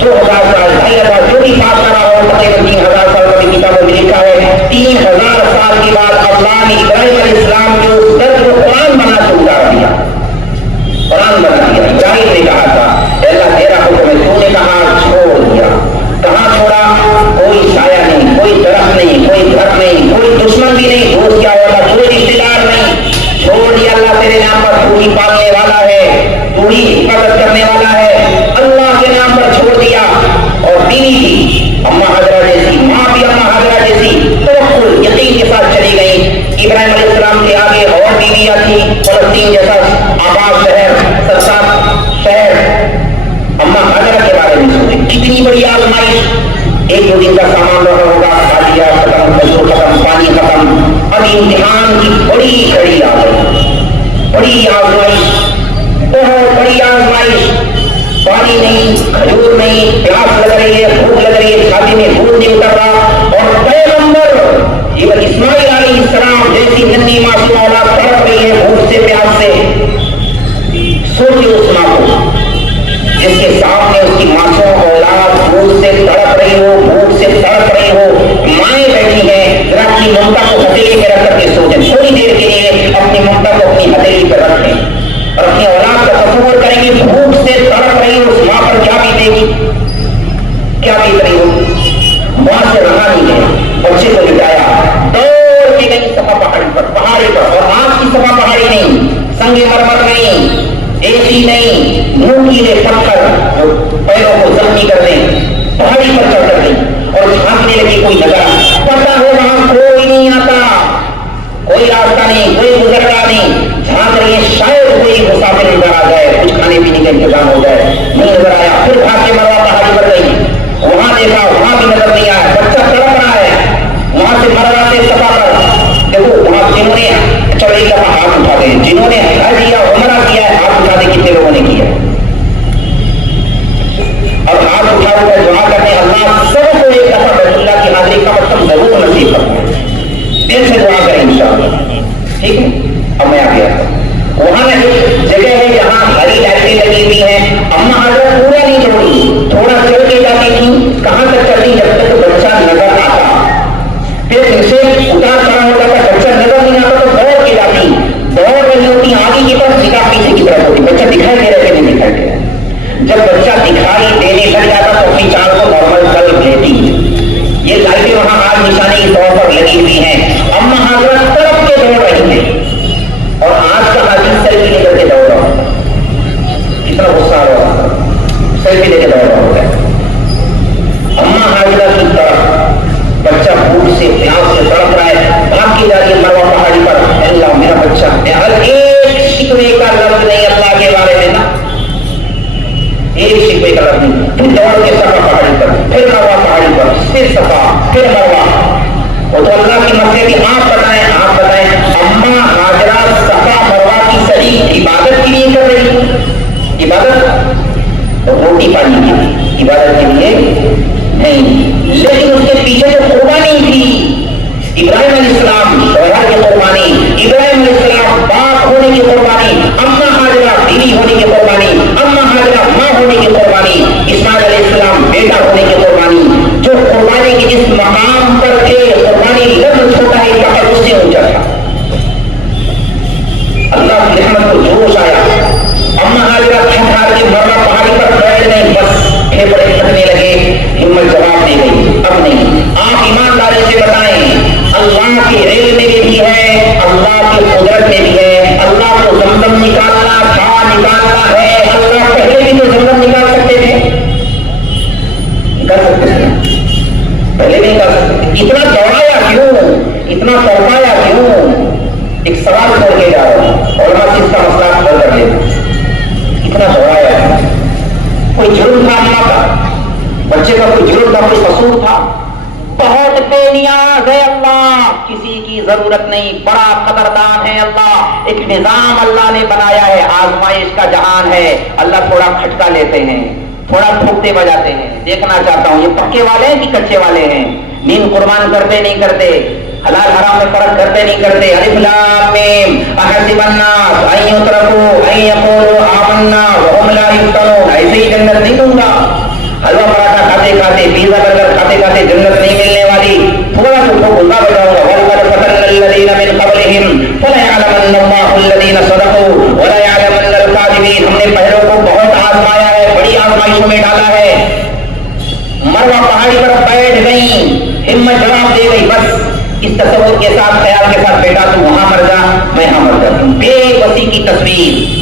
2000 سال, 2500, جو بھی بات کرا ہو, تقریباً 3000 سال کی کتابوں میں لکھا ہے 3000 سال کے بعد اللہ نے ابراہیم علیہ السلام کے اس درد کو قرآن بنا کے اتار دیا, قرآن بنا دیا. ابراہیم نے کہا تھا اللہ تیرا حکم ہے, تو نے کہا چھوڑ دیا. کہاں چھوڑا؟ کوئی سایہ نہیں, کوئی درخت نہیں, کوئی گھر نہیں, کوئی دشمن بھی نہیں, دوست کیا ہوگا, کوئی رشتے دار نہیں, چھوڑ دیا. اللہ تیرے نام پر, تو ہی پالنے والا ہے, تو ہی حفاظت کرنے والا ہے, اللہ کے نام پر چھوڑ دیا. اور بیوی تھی اما حضرہ جیسی, ماں بھی اما حضرہ جیسی, توکل یقین کے ساتھ چلی گئی. ابراہیم علیہ السلام کے آگے اور بیویاں تھیں, فلسطین جیسا آباد شہر, سرسبز شہر. اما حضرہ کے بارے میں سوچیں, کتنی بڑی آزمائش. 1-2 دن کا سامان رہا ہوگا, کھادیا ختم, پیسوں ختم, پانی ختم. اب امتحان کی بڑی گھڑی آ گئی, بڑی آزمائش, بہت بڑی آزمائش. پانی نہیں, کھجور نہیں, پیاس لگ رہی ہے, بھوک لگ رہی ہے, چھاتی میں دودھ نہیں اتر رہا. اور پیغمبر اسماعیل علیہ السلام جیسی ننھی معصوم اولاد تڑپ رہی ہے بھوک سے, پیاس سے. سوچیے اس ماں کو جس کے سامنے اس کی معصوم اولاد بھوک سے تڑپ رہی ہو, بھوک سے تڑپ رہی ہو. مائیں بیٹھی ہیں, ذرا اپنی ممتا کو ہتھیلی پہ رکھ کر کے سوچیں, تھوڑی دیر کے لیے اپنی ممتا کو اپنی ہتھیلی پہ رکھ لیں اور اپنی اولاد کا تصور کریں گے. بھوک سے تڑپ رہی ہو, اس ماں پر کیا بیتے گی, کیا بیت رہی ہو. ماں سے رہا نہیں ہے, بچے کو لٹایا, دوڑ کے گئی صفا پہاڑی پر, اور آج کی صفا پہاڑی نہیں, سنگ مرمر نہیں, اے سی نہیں, نوکیلے پتھر جو پیروں کو زخمی کر دیں, پہاڑی پر چڑھ کر گئی اور جھانکنے لگی. کوئی نظر, پتا ہے وہاں کوئی نہیں آتا, کوئی راستہ نہیں, کوئی گزرگاہ نہیں. جھانک رہی ہے شاید کوئی مسافر نظر آ جائے, کچھ کھانے پینے کا انتظام ہو جائے. نہیں نظر آیا. پھر بھاگ کے مروا پہاڑی پر گئی, وہاں دیکھا, وہاں بھی نظر نہیں آیا. بچہ تڑپ رہا ہے, وہاں سے مروا سے صفا پر دیکھو, وہاں جنہوں نے چڑھائی کا ہاتھ اٹھا دے, جنہوں نے حج یا عمرہ کیا ہے ہاتھ اٹھا دے, کتنے لوگوں نے کیا. اور ہاتھ اٹھا کر دعا کرتے ہیں اللہ سب کو ایک دفعہ بیت اللہ کی حاضری کا مطلب ضرور نصیب کرنا. دل سے دعا کریں انشاءاللہ, ٹھیک ہے. اب میں آ گیا, وہاں ایک جگہ ہے جہاں ہری لائٹیں لگی ہوئی ہیں. اما حضرت پورا نہیں چھوڑی, تھوڑا چل کے جاتی تھی. کہاں تک چلتی, جب تک بچہ نظر آتا. پھر اسے اتار چڑھا ہوتا تھا, بچہ نظر نہیں آتا تو دوڑ کے جاتی, دوڑ رہی ہوتی آگے کی طرف, سیدھا پیچھے کی طرف ہوتی. بچہ دکھائی دے رہا کہ نہیں دکھائی دے رہا. جب بچہ دکھائی دینے لگ جاتا تو اپنی چال کو نارمل کر لیتی. یہ لائٹیں وہاں آج نشانی کے طور پر لگی ہوئی ہیں. اما حضرت طرف کے دوڑ رہی ہیں اور آج کا حدیث سیلفی لے کر کے دوڑ رہا ہوتا. کتنا غصہ آ رہا ہوتا, سیلفی لے کے دوڑ رہا ہوتا ہے. اما حضرت کی طرف بچہ بھوک سے, پیاس سے تڑپ رہا ہے, بھاگ کے جا رہی ہے مروا پہاڑی پر. اللہ میرا بچہ, ہر ایک شکوے کا لفظ نہیں اللہ کے بارے میں نا, ایک شکوے کا لفظ نہیں. پھر دوڑ کے صفا پہاڑی پر, پھر مروا پہاڑی پر, پھر صفا, پھر مروا. وہ تو اللہ کی مرضی بھی. آپ بتائیں, آپ بتائیں, اما حاجرہ صفا مروا کی صحیح عبادت کے لیے کر رہی, عبادت روٹی پانی کی, عبادت کے لیے نہیں. لیکن اس کے پیچھے جو قربانی تھی, ابراہیم علیہ السلام شوہر کی قربانی, ابراہیم علیہ السلام باپ ہونے کی قربانی, اما حاجرہ بیوی ہونے کی قربانی, اما حاجرہ ماں ہونے کی قربانی, اسماعیل علیہ السلام بیٹا ہونے کی قربانی. جو قربانی کی جس مقام پر کے قربانی لفظ چھوٹا ہے, کا اس سے اونچا تھا. اللہ کی رحمت کو جوش آیا. اما حاجرہ تھک ہار کے مروا پہاڑی پر بیٹھ گئے, بس پھیپڑے پھٹنے لگے, ہمت جواب دے گئی. اب نہیں. آپ ایمانداری سے بتائیں, اللہ کی علم میں بھی ہے, اللہ کی قدرت میں بھی ہے. اللہ کو زمزم نکالنا تھا, نکالنا ہے. اللہ پہلے بھی تو زمزم نکال سکتے تھے, کر سکتے تھے, پہلے نہیں کر سکتے. اتنا دوڑایا کیوں, اتنا تڑپایا کیوں؟ ایک سوال چھوڑ کے جا رہا ہوں, علماء سے اس کا مسئلہ حل کر دیں. اتنا دوڑایا, کوئی جرم تھا اما کا, بچے کا کوئی جرم تھا, کوئی قصور تھا؟ بہت بے نیاز ہے اللہ, کسی کی ضرورت نہیں, بڑا قدردان ہے اللہ. ایک نظام اللہ نے بنایا ہے, آزمائش کا جہان ہے. اللہ تھوڑا کھٹکا لیتے ہیں, تھوڑا ٹھوکتے بجاتے ہیں. دیکھنا چاہتا ہوں یہ پکے والے ہیں کہ کچے والے ہیں, نیند قربان کرتے نہیں کرتے. حلال حرام میں فرق کرتے نہیں کرتے. الف لام میم احسب الناس ان یترکوا ان یقولوا آمنا وهم لا یفتنون. ایسے ہی جنت نہیں دوں گا. حلوہ پراٹھا کھاتے کھاتے, پیزا برگر کھاتے کھاتے جنت نہیں ملنے والی. تھوڑا سا کو گنگا بجاؤں گا. وَلَقَدْ فَتَنَّا الَّذِينَ مِنْ قَبْلِهِمْ فَلَيَعْلَمَنَّ اللَّهُ الَّذِينَ صَدَقُوا وَلَيَعْلَمَنَّ الْكَاذِبِينَ. ہم نے پہلوں کو بہت آزمایا ہے, بڑی آزمائشوں میں ڈالا ہے. مروہ پہاڑی پر بیٹھ گئی, ہمت جواب دے گئی. بس اس تصور کے ساتھ, خیال کے ساتھ, بیٹا تم وہاں مر جا, میں یہاں مر جاتا ہوں. بے بسی کی تصویر.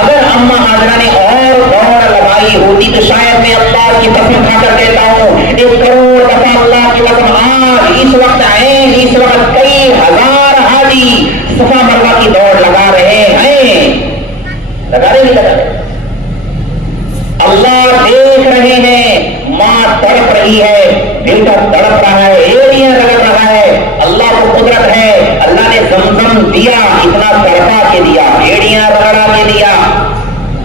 اگر اما حاجرہ نے اور دوڑ لگائی ہوتی تو شاید میں اللہ کی قسم کھا کر کہتا ہوں, 1 کروڑ دفعہ اللہ کی قسم, آج اس وقت اس وقت کئی ہزار حاجی صفا مروہ کی دوڑ لگا رہے ہیں. لگا رہے نہیں لگا رہے. اللہ دیکھ رہے ہیں, ماں تڑپ رہی ہے, بیٹا تڑپ رہا ہے, ایڑیاں رگڑ رہا ہے. اللہ کو قدرت ہے, اللہ نے زمزم دیا, اتنا تڑپا کے دیا, ایڑیاں رگڑا کے دیا,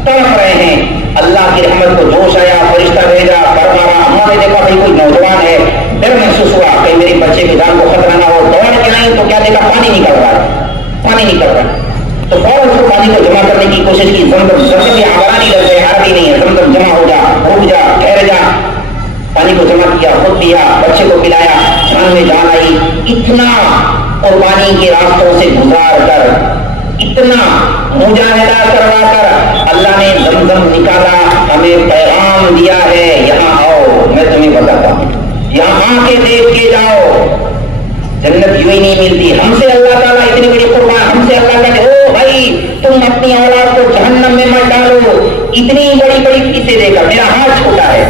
تڑپ رہے ہیں. اللہ کی رحمت کو جوش آیا, فرشتہ بھیجا, پر مارا. اماں نے دیکھا بھائی کوئی نوجوان ہے, ڈر محسوس ہوا کہ میرے بچے کی جان کو خطرہ نہ ہو. دوڑ کے آئی تو کیا دیکھا, پانی نکل رہا ہے, پانی نکل رہا ہے. تو فوراً اس کو پانی کو جمع کرنے کی کوشش کی. زمزم یہ آوارانی لفظ ہے, عربی نہیں ہے. زمزم جمع ہو جا, رک جا, ٹھہر جا. پانی کو جمع کیا, خود پیا, بچے کو پلایا. جان میں جان آئی. اتنا قربانی کے راستوں سے گزار کر, اتنا مجاہدہ کروا کر اللہ نے زمزم نکالا, ہمیں پیغام دیا ہے, یہاں آؤ, میں تمہیں بتاتا ہوں, یہاں آ کے دیکھ کے جاؤ. جنت یوں ہی نہیں ملتی. ہم سے اللہ تعالیٰ اتنی بڑی قربان, ہم سے اللہ کہتے او بھائی تم اپنی اولاد کو جہنم میں مت ڈالو, اتنی بڑی بڑی فیسیں دے کر. میرا ہاتھ چھوٹا ہے,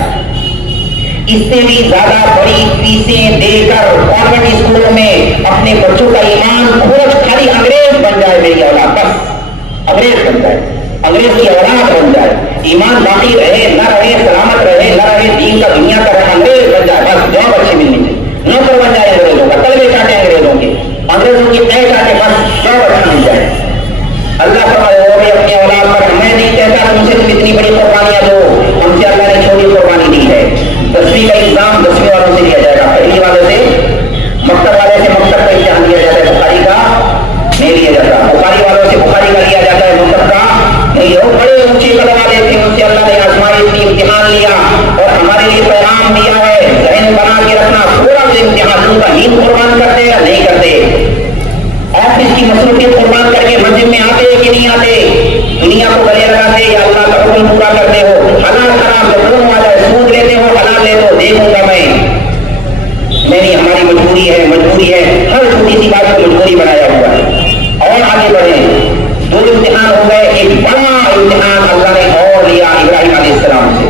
اس سے بھی زیادہ بڑی فیسیں دے کر کانوینٹ اسکولوں میں اپنے بچوں کا ایمان کھوج, خالی انگریز بن جائے میری اولاد, بس انگریز بن جائے, انگریز کی اولاد بن جائے, ایمان باقی رہے نہ رہے, سلامت رہے نہ رہے, دین کا دنیا کا رہے, انگریز بن جائے, بس جاب اچھی ملنی چاہیے. نوکر بن جائے انگریزوں کا, کلبے کاٹے انگریزوں کے, انگریزوں کی قید کاٹے, بس جاب اچھا مل جائے. اللہ فرمائے وہ بھی اپنی اولاد پر, میں نہیں کہتا تم سے تم اتنی بڑی قربانیاں دو, ہم سے اللہ نے چھوٹی قربانی دی ہے. 10ویں کا ایگزام 10ویں والوں سے لیا جائے گا, پہلی والے سے, مکتب والے سے مکتب کا امتحان لیا جاتا ہے, بخاری کا نہیں لیا جاتا. بخاری والوں سے بخاری کا لیا جاتا ہے, مکتب کا نہیں. وہ بڑے اونچے قدم والے تھے, ان سے اللہ نے آزمائش کی, امتحان لیا اور ہمارے لیے پیغام دیا ہے. ذہن بنا کے رکھنا, تھوڑا سا امتحان لوں کا نیند قربان کرتے یا نہیں کرتے, آفس کی مصروفیت قربان کر کے مسجد میں آتے کہ نہیں آتے, دنیا کو گلے لگاتے یا اللہ کا حکم پورا کرتے ہو, حلال حرام جب دونوں آ جائے, سود لیتے ہو, حلال لے دو, دیکھوں گا میں. نہیں, ہماری مجبوری ہے, مجبوری ہے, ہر چھوٹی سی بات کو مجبوری بنایا ہوا ہے. اور آگے بڑھیں. 2 امتحان ہو گئے, ایک بڑا امتحان اللہ نے اور لیا ابراہیم علیہ السلام سے.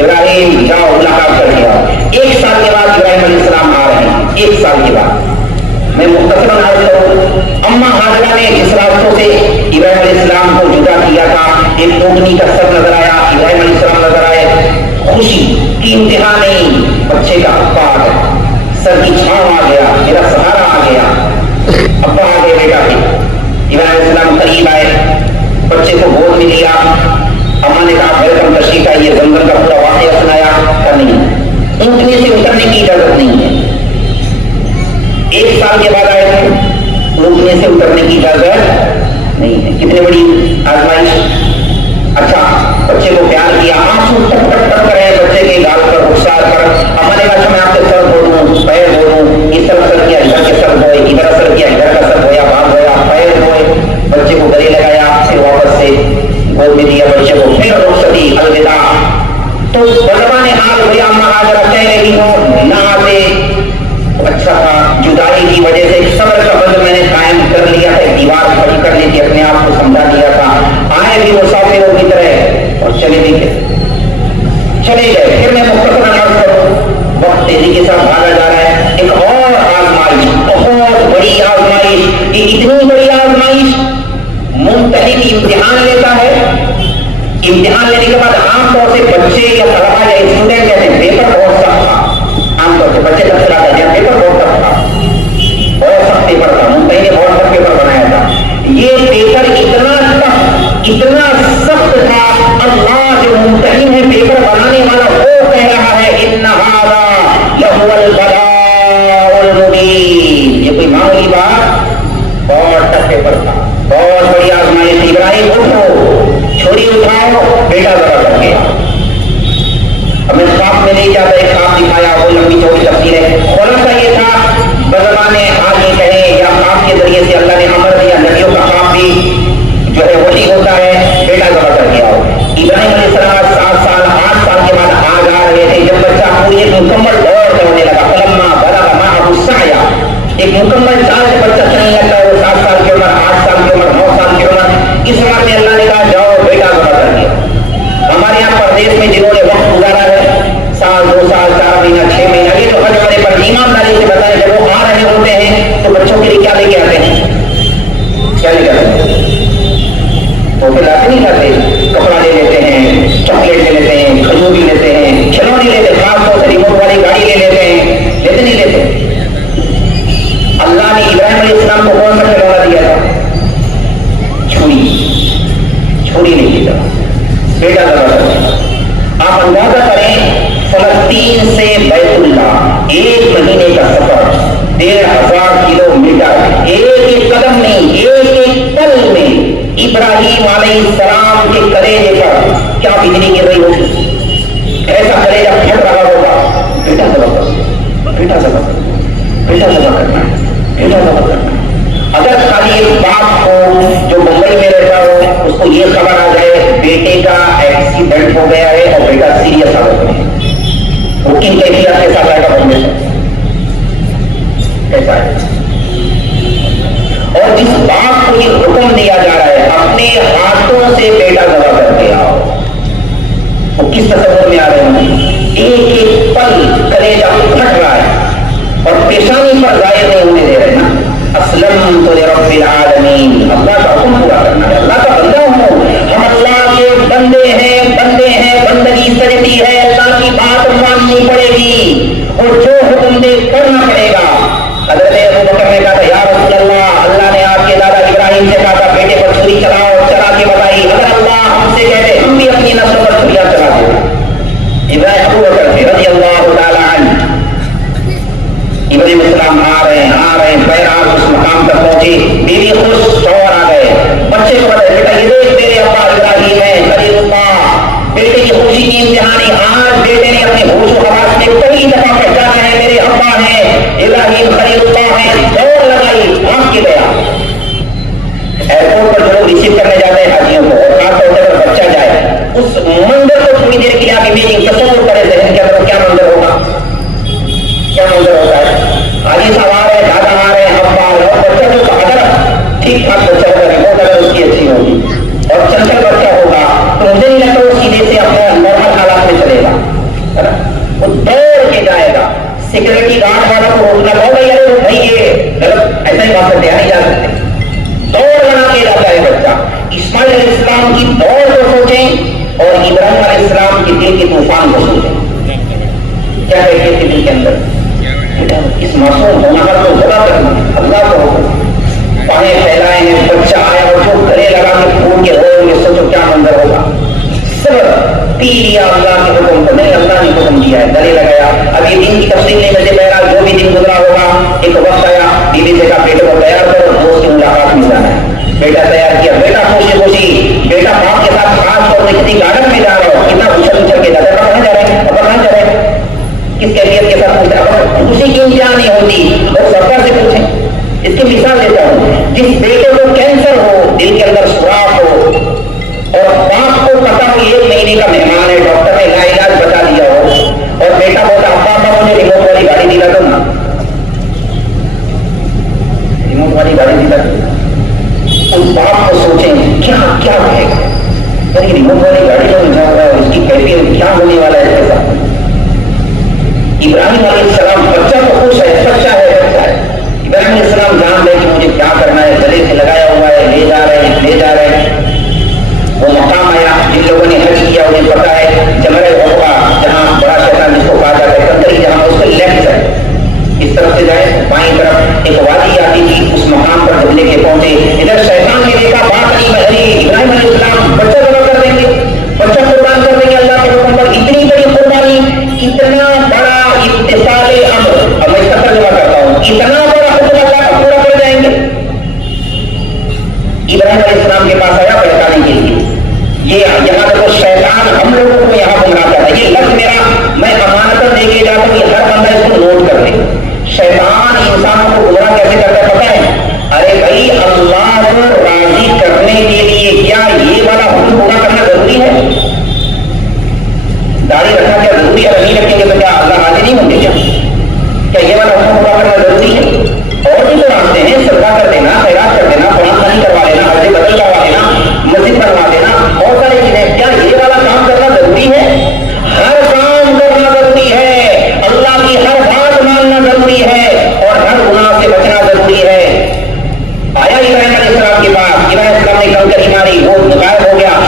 ابراہیم جاؤ ملاقات کر لیا. 1 سال کے بعد ابراہیم علیہ السلام آ رہے ہیں, 1 سال کے بعد. میں مختصراً عرض کروں, اما حاجرہ نے جس راستوں سے ابراہیم علیہ السلام کو جدا کیا تھا, ایک اونٹنی کا سر نظر آیا, ابراہیم علیہ السلام نظر آئے, خوشی کی انتہا نہیں. بچے کا ابا آ گیا, سر کی چھاؤں آ گیا, میرا سہارا آ گیا, ابا آ گئے بیٹا کے. ابراہیم علیہ السلام قریب آئے, بچے کو گود میں لیا. اما نے کہا ویلکم, تشریف آئیے. زمزم کا پورا واقعہ سنایا. نہیں, اونٹنی سے اترنے کی اجازت نہیں ہے. 1 سال کے بعد آئے تھے, اونٹنے سے اترنے کی اجازت نہیں ہے. کتنی بڑی آزمائش. اچھا, بچے کو پیار کیا, آنسو ٹپ ٹپ ٹپ رہے بچے کے گال پر, رخسار پر. ہمارے کہا میں آپ سے سر بولوں, پیر بولوں, یہ سر اثر کیا, ادھر کے سر ہوئے, ادھر اثر کیا, ادھر کا سر ہویا, بات ہویا, پیر ہوئے. بچے کو گلے لگایا, پھر واپس سے گود میں دیا بچے کو, پھر رخصتی, الوداع. تو بلوانے حال ہویا, اما حاجرہ کہہ رہی ہوں نہ آتے. اچھا تھا, جدائی کی وجہ سے صبر کا بند میں نے قائم کر لیا ہے, دیوار کھڑی کر لی تھی, اپنے آپ کو سمجھا دیا تھا. آئے بھی مسافروں کی طرح اور چلے بھی گئے, چلے گئے. پھر میں مختصر عرض کروں, وقت تیزی کے ساتھ بھاگا جا رہا ہے. ایک اور آزمائش, بہت بڑی آزمائش. یہ اتنی بڑی آزمائش, ممتحن امتحان لیتا ہے. امتحان لینے کے بعد عام طور سے بچے یا طلبا یا اسٹوڈنٹ کہتے ہیں پیپر بہت سخت تھا. عام طور سے بچے تفصیل آتا ہے, پیپر بہت سخت تھا, بہت سخت پیپر تھا, ممتحن نے بہت سخت پیپر بنایا تھا. یہ پیپر اتنا سخت تھا, اللہ جو ممتحن ہے, پیپر بنانے والا, وہ کہہ رہا ہے ان هذا لهو البلاء المبین. نہیں کرتے. کپڑا لے لیتے ہیں, چاکلیٹ لے لیتے ہیں, کھجور لے لیتے ہیں, کھلونے لے لیتے ہیں, خاص طور سے ریموٹ والی گاڑی لے لیتے ہیں. لیتے نہیں لیتے. اللہ نے ابراہیم علیہ السلام کو کون سا کھلونا دیا تھا؟ چھری. چھری نہیں دی تھا, بیٹا ذبح کرنا. آپ اندازہ کریں فلسطین سے بیت اللہ 1 مہینے کا سفر, 1500 کلومیٹر, ایک قدم نہیں, ایک پل میں ابراہیم علیہ السلام کے کلیجے پر کیا بجلی گر رہی ہوگی, ایسا کلیجہ پھٹ رہا ہوگا. بیٹا ذبح کرنا, بیٹا ذبح کرنا, بیٹا ذبح کرنا, بیٹا ذبح کرنا. اگر خالی ایک باپ ہو جو ممبئی میں رہتا ہو, اس کو یہ خبر آ جائے بیٹے کا ایکسیڈنٹ ہو گیا ہے اور بیٹا سیریس حالت میں ہے, وہ کن کیفیت کے ساتھ آئے گا بندے سے؟ ایسا ہے. اور جس باپ کو یہ حکم دیا جا رہا ہے اپنے ہاتھوں سے بیٹا ذبح کر کے آؤ, وہ کس تصور میں آ رہے ہیں؟ ایک ایک پل کلیجہ پھٹ رہا ہے اور پیشانی پر ظاہر نہیں ہونے دے رہے نا. اسلمت لرب العالمین, اللہ کا حکم پورا کرنا ہے, اللہ کا بندہ ہوں. ہم اللہ کے بندے ہیں, بندے ہیں, بندگی سجدی ہے, اللہ کی بات ماننی پڑے گی اور جو حکم دے کرنا پڑے گا. حضرت ابوبکر نے کہا تھا یا رسول اللہ, اللہ نے آپ کے دادا ابراہیم سے کہا تھا بیٹے پر چھری چلاؤ, چلا کے بتائی. اگر اللہ ہم سے کہتے ہم بھی اپنی نسل پر چھریاں چلا دیں. ابراہیم ابوبکر تھے رضی اللہ تعالی عنہ. ابراہیم السلام آ رہے ہیں, بہرحال اس مقام پر پہنچے, بیوی خوش, شوہر آ گئے, بچے کو بتائے بیٹا یہ دیکھ تیرے ابا ابراہیم ہے خلیل اللہ. بیٹے کی خوشی کی امتحانی, آج بیٹے نے اپنے ہوش و حواس میں کئی دفعہ پہچانا ہے میرے ابا ہیں ابراہیم خلیل اللہ ہیں. دوڑ لگائی, بھاگ کے گیا. ایئرپورٹ پر جو ریسیو کرنے جاتے ہیں حاجیوں کو, اور خاص طور سے اگر بچہ جائے, اس منظر کو تھوڑی دیر کے لیے آپ امیجنگ تصور کرے ذہن کے اندر کیا منظر ہوگا, کیا منظر ہوتا ہے. حاجی صاحب آ رہے ہیں, دادا آ رہے ہیں, ابا آ رہے ہیں, اور بچہ جو اگر ٹھیک ٹھاک بچہ ہوگا, رپورٹ اگر اس کی اچھی ہوگی اور چنچل بچہ ہوگا تو مجھے نہیں لگتا وہ سیدھے سے اپنے نارمل حالات میں چلے گا, وہ دوڑ کے جائے گا. سیکورٹی گارڈ والا کو روکنا ہوگا, یار بھائی یہ غلط, ایسا ہی بات کرتے نہیں جا سکتے. دوڑ بنا کے جاتا ہے بچہ. اسماعیل علیہ السلام کی دوڑ کو سوچیں اور ابراہیم علیہ السلام کے دل کے طوفان کو سوچیں. کیا کہتے تھے دل کے اندر, اس معصوم ہونا کو ذرا کرنا, اللہ کو پانے پھیلائے ہیں, بچہ آیا اور جو گلے لگا کے پھول کے ہو, یہ سوچو کیا منظر ہوگا. صبر پی لیا اللہ کے حکم کو, نہیں اللہ نے حکم دیا ہے, گلے لگایا. اب یہ دن کی تفصیل نہیں مجھے بہرحال جو بھی دن گزرا ہوگا, ایک وقت آیا بیوی سے کہا بیٹے کو تیار کرو, دوست کی ملاقات میں جانا ہے. بیٹا تیار کیا, بیٹا خوشی خوشی, بیٹا باپ کے ساتھ خاص طور سے کسی گارڈن میں جا رہا ہو, کتنا اچھل اچھل کے جاتا ہے, کہاں جا رہے ہیں, کہاں جا رہے ہیں, کس کیفیت کے ساتھ پوچھتا ہے. خوشی کی انتہا نہیں ہوتی, اور سرکار سے پوچھیں. اس کی مثال دیتا ہوں, جس بیٹے کو کینسر ہو, دل کے اندر سوراخ ہو, اور باپ کو پتا ہو 1 مہینے کا مہمان ہے, ڈاکٹر نے لا علاج بتا دیا ہو, اور بیٹا بولتا ابا مجھے ریموٹ والی گاڑی دلا دو نا, ریموٹ والی گاڑی دلا دو. اس باپ کو سوچیں کیا کیا کہے گا, یعنی ریموٹ والی گاڑی میں جا رہا ہے, اس کی کیفیت کیا ہونے والا ہے اس کے ساتھ. ابراہیم علیہ السلام, بچہ تو خوش ہے, بچہ ہے, بچہ ہے. ابراہیم علیہ السلام جان لے کہ مجھے کیا کرنا ہے, گلے سے لگایا ہوا ہے, لے جا رہے ہیں, لے جا رہے ہیں. وہ مقام آیا جن لوگوں نے حج کیا انہیں پتا ہے, جمرہ عقبہ, جہاں بڑا شیطان جس کو کہا جاتا ہے, کندری, جہاں اس کے لیفٹ سائڈ اس طرف سے جائے, بائیں طرف ایک وادی آتی تھی. اس مقام پر جب لے کے پہنچے, ادھر شیطان نے دیکھا بات نہیں بہری, ابراہیم علیہ السلام بچہ ذبح کر دیں گے, بچہ قربان کر دیں گے اللہ کے حکم پر. اتنی بڑی قربانی, اتنا بڑا اتصال امر, اب میں اس کا ترجمہ کرتا ہوں, اتنا بڑا حکم اللہ کا پورا کر جائیں گے. ابراہیم علیہ السلام کے پاس آیا بہتانے کے لیے. یہ یہاں دیکھو شیطان ہم لوگوں کو یہاں گمراہ کرتا ہے. یہ لفظ میرا میں امانت دے کے جاتا ہوں, یہ ہر بندہ اس کو نوٹ کر لے. شیطان انسانوں کو گمراہ کیسے کرتا ہے پتہ ہے, ارے بھائی اللہ کو راضی کرنے کے لیے کیا یہ والا حکم پورا کرنا ضروری ہے؟ داڑھی رکھنا کیا ضروری ہے؟ نہیں رکھیں گے تو کیا اللہ راضی نہیں ہوں گے؟ کیا یہ والا حکم پورا کرنا ضروری ہے؟ اور بھی تو راستے ہیں, صدقہ کر دینا, خیرات کر دینا, قرآن خوانی کروا لینا, حج بدل کروا دینا, مسجد بنوا دینا, بہت ساری چیزیں. کیا یہ والا کام کرنا ضروری ہے؟ ہر کام کرنا ضروری ہے, اللہ کی ہر بات ماننا ضروری ہے, اور ہر گناہ سے بچنا ضروری ہے. آیا ابراہیم علیہ السلام کے پاس, ابراہیم السلام نے کنکری ماری, وہ غائب ہو گیا.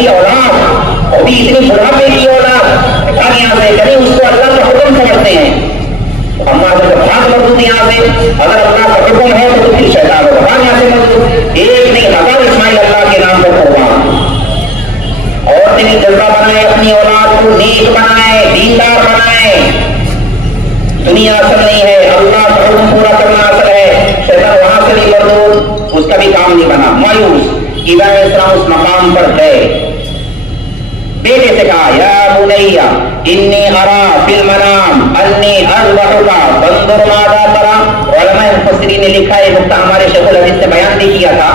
بھی اولاد اور بھی اتنی بڑھاپے کی اولاد یہاں سے کہیں اس کو اللہ کا حکم سمجھتے ہیں. اما اگر بھاگ مضبوط یہاں سے, اگر اللہ کا حکم ہے تو پھر شیطان کو بھاگ یہاں سے مضبوط. ایک نہیں ہزار اسماعیل اللہ کے نام پر قربان. اور نے جذبہ بنائے اپنی اولاد کو نیک بنائے, دیندار بنائے. دنیا اصل نہیں ہے, اللہ کا حکم پورا کرنا اصل ہے. شیطان وہاں سے بھی مردود, اس کا بھی کام نہیں بنا. مایوس ابراہیم علیہ السلام اس مقام پر گئے. بیٹے سے کہا یا بنیا انی ارا فی المنام انی اذبحک فانظر ماذا تری. علماء مفسرین نے لکھا ہے, نقطہ ہمارے شیخ الحدیث نے بیان نہیں کیا تھا.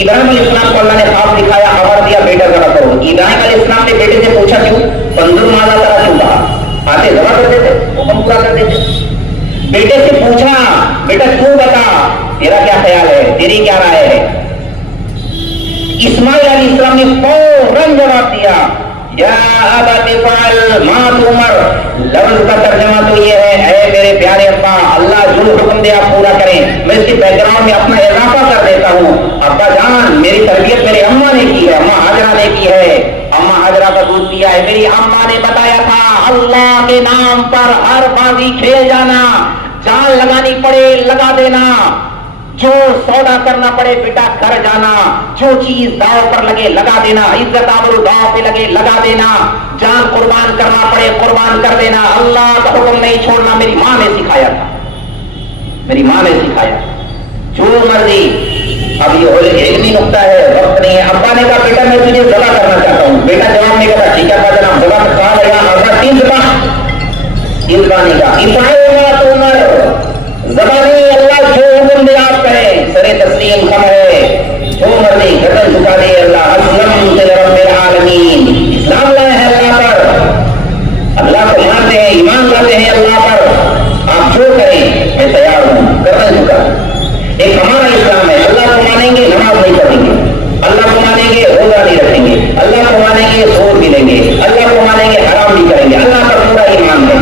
ابراہیم علیہ السلام کو اللہ نے خواب دکھایا, امر دیا بیٹا ذبح کرو. ابراہیم علیہ السلام نے بیٹے سے پوچھا کیوں؟ فانظر ماذا تری کیوں کہا؟ آتے ذبح کرتے تھے, حکم پورا کرتے تھے. بیٹے سے پوچھا بیٹا تو بتا تیرا کیا خیال ہے, تیری کیا رائے ہے؟ اسماعیل علیہ السلام نے فوراً جواب دیا یا ابت افعل ما تؤمر. لفظ کا ترجمہ تو یہ ہے, اے میرے پیارے ابا, اللہ جو حکم دے آپ پورا کریں. میں اس کے بیک گراؤنڈ میں اپنا اضافہ کر دیتا ہوں. ابا جان, میری تربیت میرے اماں نے کی ہے, اماں ہاجرہ نے کی ہے. اماں ہاجرہ کا دودھ پیا ہے. میری اماں نے بتایا تھا اللہ کے نام پر ہر بازی کھیل جانا, جان لگانی پڑے لگا دینا, جو سودا کرنا پڑے بیٹا کر جانا, جو چیز داؤ پر لگے لگا دینا, عزت آبرو داؤ پہ لگے لگا دینا, جان قربان کرنا پڑے قربان کر دینا. اللہ کا حکم نہیں چھوڑنا. میری ماں نے سکھایا تھا, میری ماں نے سکھایا. جو مرضی. اب یہ علمی نقطہ ہے, وقت نہیں ہے. ابا نے کہا بیٹا میں تجھے ذبح کرنا چاہتا ہوں. بیٹا جواب نہیں کرا, ٹھیک ہے جناب ذبح کہا گیا. 3 ذبح نہیں کہا. افعل ما تؤمر, ذبح نہیں, اللہ جو حکم دے آپ کریں. سر تسلیم کم ہے, جو مرضی گردن جھکا دے. اللہ اسلمت لرب العالمین, اسلام لائے ہیں اللہ پر, اللہ کو مانتے ہیں, ایمان لاتے ہیں اللہ پر. آپ جو کریں میں تیار ہوں, گردن جھکا. ایک ہمارا اسلام ہے, اللہ کو مانیں گے نماز نہیں پڑھیں گے, اللہ کو مانیں گے روزہ نہیں رکھیں گے, اللہ کو مانیں گے سود بھی لیں گے, اللہ کو مانیں گے حرام بھی کریں گے. اللہ کا پورا ایمان ہے.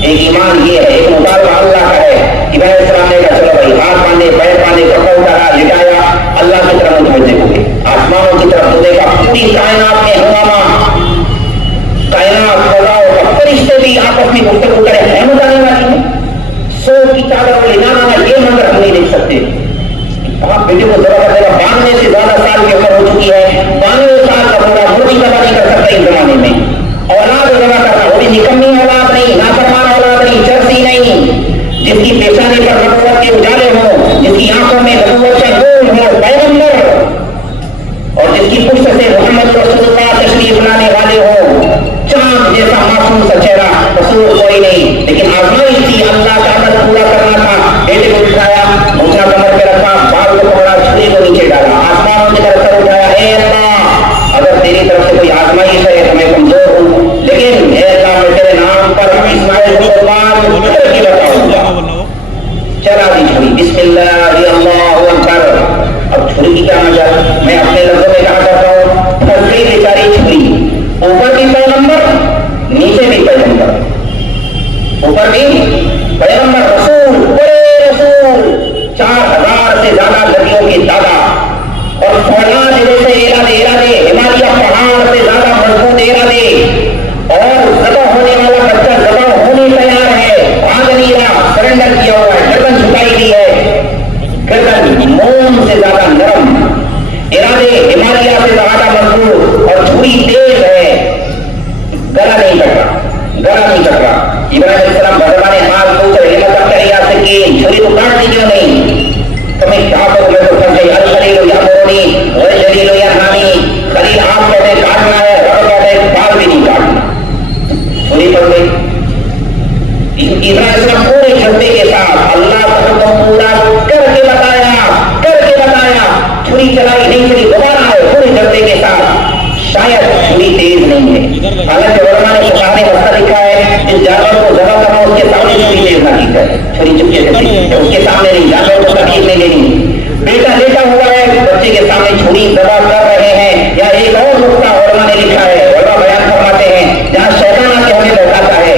ایک ایمان یہ ہے, ایک مطالبہ اللہ کا ہے. ابراہیم السلام نے کہا چلو بھائی ہاتھ باندھے, پیر باندھے, کپڑا اتارا, لٹایا, اللہ کی طرف متوجہ ہوئے. آسمانوں کی طرف تو دیکھا, پوری کائنات میں ہنگامہ, کائنات فضاؤ فرشتے بھی آپس میں گفتگو کرے, احمد آنے والی ہے. سوچ کی چادر والے نانا, یہ منظر ہم نہیں دیکھ سکتے. آپ بیٹے کو ذرا کر دیگا, 92 سے زیادہ سال کی عمر ہو چکی ہے, 92 سال کا بوڑھا موٹی دفاع نہیں کر سکتا اس زمانے میں. اولاد ذبح کرنا, وہ بھی نکمی اولاد نہیں, نافرمان اولاد نہیں, چرسی نہیں, جس کی پیشانی پر نبوت کے اجالے ہوں, جس کی آنکھوں میں نبوت سے نور ہو, پیغمبر, اور جس کی پشت سے محمد رسول اللہ تشریف لانے والے ہوں. چاند جیسا معصوم سا چہرہ, رسول کوئی نہیں, لیکن آزمائش تھی, اللہ کا عمل پورا کرنا تھا. بیٹے کو اٹھایا, موچا کمر پہ رکھا, بال کو پکڑا, چھری کو نیچے ڈالا, آسمانوں کی طرف سر اٹھایا, اے اللہ اگر تیری طرف سے کوئی آزمائش ہے تو میں کمزور ہوں, لیکن اے اللہ میں تیرے نام پر اسماعیل کو قربان کر کے بتاؤں گا. چلا دی چھری, بسم اللہ اللہ اکبر. اب چھری کی کیا مزہ, میں اپنے لفظوں میں کہا کرتا ہوں, پھنس گئی بیچاری چھری. اوپر بھی پیغمبر, نیچے بھی پیغمبر, اوپر بھی پیغمبر, رسول, بڑے رسول, 4000 سے زیادہ نبیوں کے دادا, اور فولاد جیسے ارادے, ہمالیہ پہاڑ سے زیادہ مضبوط ارادے, اور ذبح ہونے والا بچہ ذبح ہونے تیار ہے, بھاگ نہیں رہا, سرنڈر کیا ہوا ہے, گردن جھکائی دی ہے, گردن موم سے زیادہ نرم, ارادے ہمالیہ سے زیادہ مضبوط, اور چھری تیز ہے, گلا نہیں کٹ رہا, گلا نہیں کٹ رہا. ابراہیم علیہ السلام بھگوانے ہاتھ پوچھ رہے, ہمت کر یا سکین, چھری تو کاٹ دی کیوں نہیں, تمہیں کیا کرو, میں تو کر گئی. الخلیل یا مرونی والجلیل یا نامی, خلیل آپ کہتے ہیں کاٹنا ہے, رب کہتے ہیں بال بھی نہیں کاٹنا. چھری پڑ گئی. ابراہیم علیہ السلام پورے جذبے کے ساتھ اللہ کا حکم پورا کر کے بتایا, چھری چلائی نہیں چلی, دوبارہ ہے پورے جذبے کے ساتھ. شاید چھری تیز نہیں ہے, حالانکہ علماء نے فقہاء نے مسئلہ لکھا ہے, جس جانور کو ذبح کرنا اس کے سامنے چھری تیز نہ کی جائے, چھری چپکے سے اس کے سامنے نہیں, جانور کو تکلیف نہیں دینی. بیٹا لیٹا ہوا ہے, بچے کے سامنے چھری ذبح کر رہے ہیں. یا ایک اور نقطہ علماء نے لکھا ہے, علماء بیان فرماتے ہیں, جہاں شیطان آ کے ہمیں بتاتا ہے,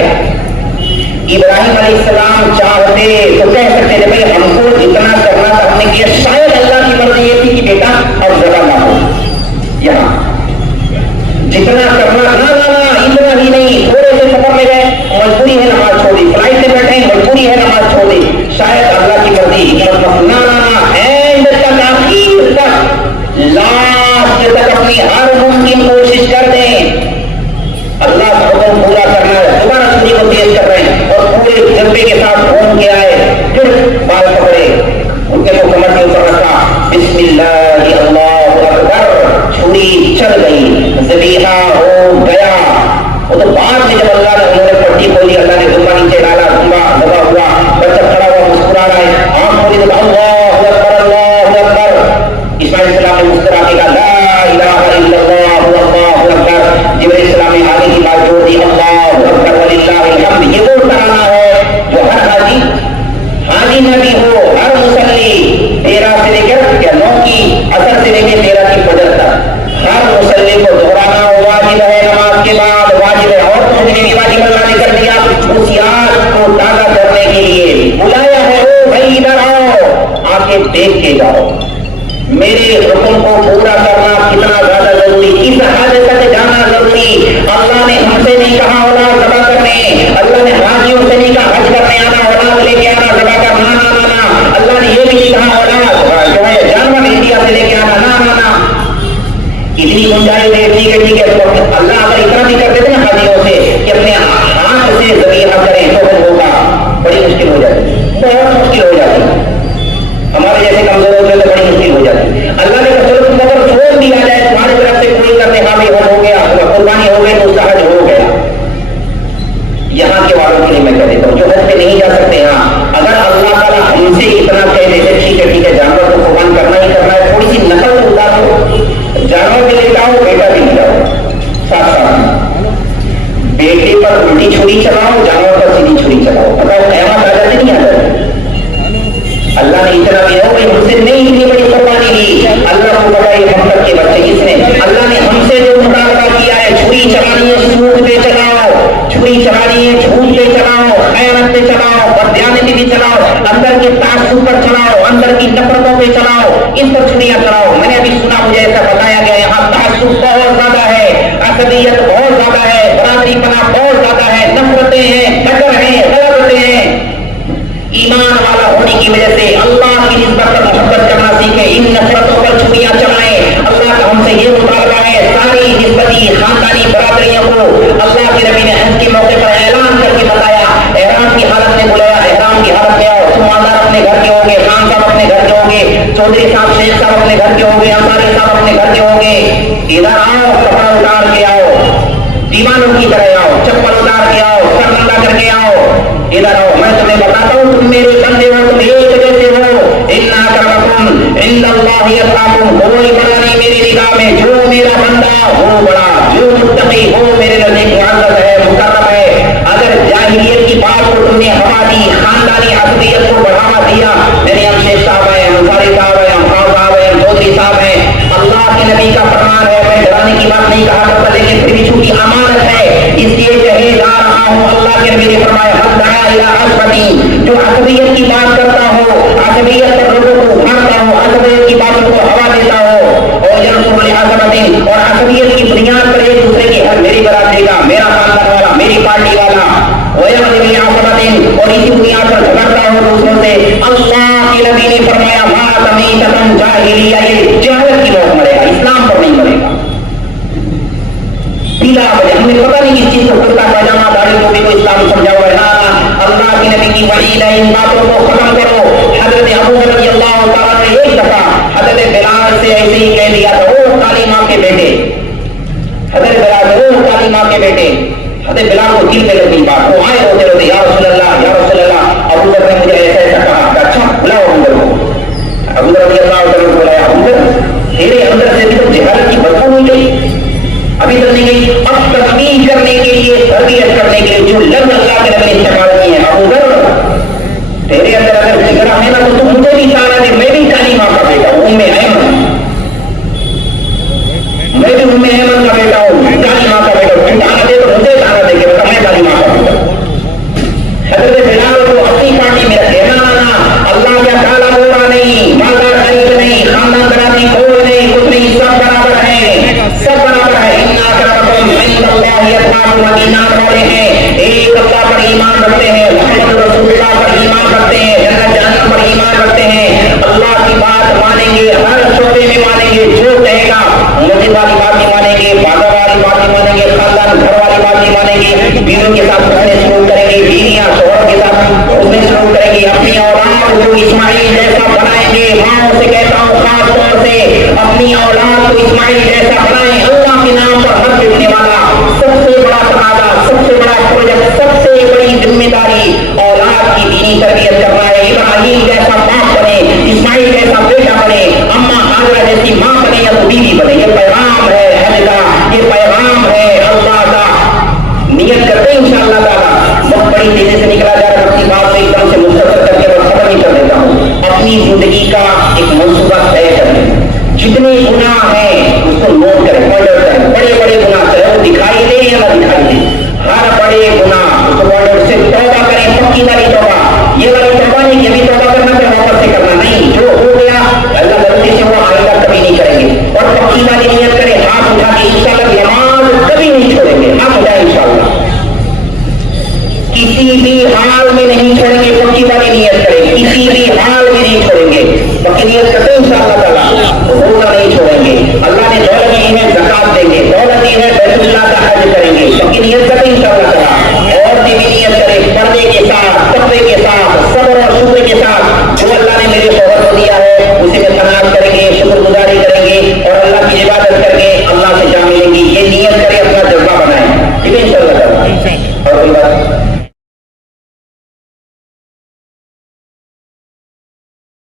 ابراہیم علیہ السلام چاہتے تو کہہ سکتے تھے بھائی ہم کو جتنا کرنا تھا ہم نے کیا, شاید اللہ کی مرضی یہ تھی کہ بیٹا اب ذبح نہ ہو. یہاں جتنا کرنا نہ اتنا ہی نہیں، تھوڑے سے سفر میں گئے مجبوری ہے نماز چھوڑ دی، فلائٹ میں بیٹھے مجبوری ہے نماز چھوڑ دی، شاید اللہ کی مرضی اینڈ تک آخر تک لاسٹ تک اپنی ہر ممکن کوشش کر دیں، اللہ کا حکم پورا کرنا ہے، دوبارہ سوری کو تیز کر رہے ہیں اور پورے جذبے کے ساتھ گھوم کے آئے، پھر بال پکڑے، ان کے کو کمر کے اوپر رکھا، بسم اللہ اللہ اکبر، چھری چل گئی، ذبیحہ ہو گیا۔ وہ تو بعد میں جب اللہ نے انہوں نے پٹی کھولی، اللہ نے دھبا نیچے ڈالا، دھبا ہوا، بچہ کھڑا ہوا مسکرا رہا ہے، آنکھ کھولی تو اللہ اکبر اللہ اکبر، اسماعیل السلام نے مسکرا کے کہا لا الہ الا اللہ اللہ اکبر، جبرائیل السلام نے آگے کی بات جوڑ دی، اللہ اکبر وللہ الحمد۔ یہ وہ ترانہ ہے جو ہر حاجی نبی ہو، ہر مصلی 13 سے لے کر 9 کی اثر سے لے کے 13 کی فجر تک ہر مصلی کو دہرانا واجب ہے، نماز کے بعد واجب ہے، اور پہنچنے بھی واجب اللہ نے کر دیا، اس یاد کو تازہ کرنے کے لیے بلایا ہے، او بھائی ادھر آؤ، آ کے دیکھ کے جاؤ، میرے حکم کو پورا کرنا کتنا زیادہ ضروری، کس حد تک جانا ضروری۔ اللہ نے ہم سے نہیں کہا اولاد ذبح کرنے، اللہ نے حاجیوں سے نہیں کہا حج کرنے آنا، اولاد لے کے آنا ذبح کرنا، نہ اللہ نے یہ بھی نہیں کہا اولاد جو ہے جانور انڈیا سے لے کے آنا، نہ اتنی گنجائش ہے، ٹھیک ہے، اللہ اگر اتنا بھی کر دیتے نا حاجیوں سے کہ اپنے ہاتھ سے ذبیحہ کریں تو وہ ہوگا، بڑی مشکل ہو جاتی، بہت مشکل ہو جاتی، ہمارے جیسے کمزوروں میں تو بڑی مشکل ہو جاتی۔ اللہ نے کہا چلو تم اگر چھوڑ دیا جائے تمہاری طرف سے کوئی کرنے حاضر حج ہو گیا، قربانی ہو گئی تو اس کا حج ہو گیا۔ یہاں کے والوں کے لیے میں کہہ دیتا ہوں جو حج پہ نہیں جا سکتے، ہاں اگر اللہ تعالیٰ ہم سے اتنا کہہ دیتے ٹھیک ہے جانور کو قربان کرنا ہی کرنا ہے، تھوڑی سی نقل تو اتار دو، جانور بھی لے جاؤ بیٹا بھی لے جاؤ، ساتھ ساتھ بیٹے پر الٹی چھری چلاؤ، جانور پر سیدھی چھری چلاؤ، پتا وہ قیامت آ جاتی نہیں آ جاتی۔ اللہ نے اتنا بھی ہو کہ ہم سے نہیں اتنی بڑی قربانی دی، اللہ کو پتا ہے ہم تک کے بچے کس نے، اللہ نے ہم سے جو مطالبہ کیا ہے چھری چلانی ہے سود پہ چلاؤ، چھری چلانی ہے جھوٹ پہ چلاؤ، خیانت پہ چلاؤ، بددیانتی بھی چلاؤ، اندر کے تعصب پر چلاؤ، اندر کی نفرتوں پہ چلاؤ، اس پر چھریاں چلاؤ۔ میں نے ابھی سنا مجھے ایسا بتایا گیا یہاں تعصب بہت زیادہ ہے، عصبیت بہت زیادہ ہے، برادری پناہ بہت زیادہ ہے، نفرتیں ہیں، ڈگر ہیں، غلطیں ہیں۔ ایمان والا ہونے کی وجہ سے اللہ کی نسبت پر محبت کرنا سیکھیں، ان نفرتوں پر چھریاں چلائیں۔ اللہ کا ہم سے یہ مطالبہ ہے، ساری نسبتی خاندانی برادریوں کو اللہ کے نبی نے حج کے موقع پر اعلان کر کے بتایا، احرام کی حالت میں بلایا، احرام کی حالت میں آؤ، تمہارا اپنے گھر کے ہوں گے، خان صاحب اپنے گھر کے ہوں گے، چودھری صاحب شیخ صاحب اپنے گھر کے ہوں گے، انصاری صاحب اپنے گھر کے ہوں گے، ادھر آؤ کپڑا اتار کے آؤ، دیوانوں کی طرح آؤ، چپل اتار کے آؤ، سر ننگا کر کے آؤ، ادھر آؤ، میں تمہیں بتاتا ہوں تم میرے بندے ہو، تم ایک جیسے ہو، ان اکرمکم عند اللہ اتقاکم، کوئی بڑا نہیں میری نگاہ میں، جو میرا بندہ وہ بڑا، جو متقی وہ میرے نزدیک معزز ہے، مکرم ہے۔ اگر جاہلیت کی بات کو تم نے ہوا دی، خاندانی عصبیت کو بڑھاوا دیا، میرے ہم شیخ صاحب ہیں، انصاری صاحب ہیں، خان صاحب ہیں، چودھری صاحب ہیں، اللہ کے نبی کا فرمان ہے، میں ڈرانے کی بات نہیں کہا کرتا لیکن پھر بھی چونکہ امانت ہے اس لیے کہے جا رہا ہوں، اللہ کے نبی نے فرمایا جو عصبیت کی بات کرتا ہو، عصبیت پر لوگوں کو مارتا ہو، عصبیت کی باتوں کو ہوا دیتا ہو، اور عصبیت کی بنیاد پر ایک دوسرے کی ہر میری برادری کا، میرا خاندان والا، میری پارٹی والا، اور اسی بنیاد پر جھگڑتا ہو دوسروں سے، اللہ کے نبی نے فرمایا یہ جہالت کی موت مرے گا، اسلام پر نہیں مرے گا۔ بلا وجہ ہمیں پتہ نہیں اس چیز کو کرتا پاجامہ داڑھی کو بھی کوئی اسلام سمجھا ہوا ہے، نہ اللہ کے نبی کی وحید ہے، ان باتوں کو ختم کرو۔ حضرت ابو رضی اللہ تعالیٰ نے ایک دفعہ حضرت بلال سے ایسے ہی کہہ دیا تھا، او کالی ماں کے بیٹے، حضرت بلال، او کالی ماں کے بیٹے، حضرت بلال کو دل پہ لگی بات، وہ آئے روتے روتے یا رسول اللہ یا رسول اللہ، ابو بکر نے مجھے ایسا ایسا کہا، اچھا بلاؤ ابو بکر کو۔ ابو رضی اللہ تعالیٰ کو بلایا، ابو بکر تیرے اندر سے بھی تو جہالت کی بدبو نہیں گئی، ابھی تک نہیں گئی، اب تکمیل کرنے کے لیے، تربیت کرنے کے لیے جو لفظ اللہ کے نبی نے استعمال کیے ہیں، ابو بکر تیرے اندر اگر جگرا ہے نا تو تم مجھے بھی سارا دے، میں بھی کالی ماں کا بیٹا ہوں، میں احمد، میں بھی ام احمد کا بیٹا ہوں، کالی ماں کا بیٹا ہوں، دانا دے تو مجھے دانا دے کے بتا میں کالی ماں کا بیٹا ہوں۔ حضرت بلال کو اپنی پارٹی میں رکھے، اللہ کا کالا گورا نہیں، مالدار غریب نہیں، خاندان برادری کوئی نہیں، کچھ نہیں، سب برابر ہے، سب برابر ہے۔ پاک مدینہ والے ہیں، ایک اللہ پر ایمان رکھتے ہیں، محمد رسول اللہ پر ایمان رکھتے ہیں، جنت جہنم پر ایمان رکھتے ہیں، اللہ کی بات مانیں گے، ہر شعبے میں مانیں گے، جو کہے گا مسجد والی بات نہیں مانیں گے، بازار والی بات نہیں مانیں گے، خاندان گھر والی بات نہیں مانیں گے، بیویوں کے ساتھ رہنے سلوک کریں گے، بیویاں شوہر کے ساتھ اس میں سلوک کریں گے، اپنی اولاد کو اسماعیل جیسا بنائیں گے۔ ماں سے کہتا ہوں خاص طور سے اپنی اولاد کو اسماعیل جیسا بنائیں۔ اللہ کے نام پر ہر دیکھنے والا سب سے بڑا تقاضا، سب سے بڑا پروجیکٹ، سب سے بڑی ذمہ داری اولاد کی دینی تربیت کرنا ہے۔ ابراہیم جیسا باپ بنے، اسماعیل جیسا بیٹا بنے، اماں ہاجرہ جیسی ماں بنے یا تو بیوی بنے۔ یہ پیغام ہے حج کا، یہ پیغام ہے اللہ کا۔ نیت کرتے ہیں انشاءاللہ تعالیٰ۔ بہت بڑی تیزی سے نکلا جا رہا ہے، اپنی بات کو ایک دم سے مختصر کر کے اور ختم نہیں کر دیتا ہوں۔ اپنی زندگی کا ایک منصوبہ طے کر لیں، جتنے گناہ ہیں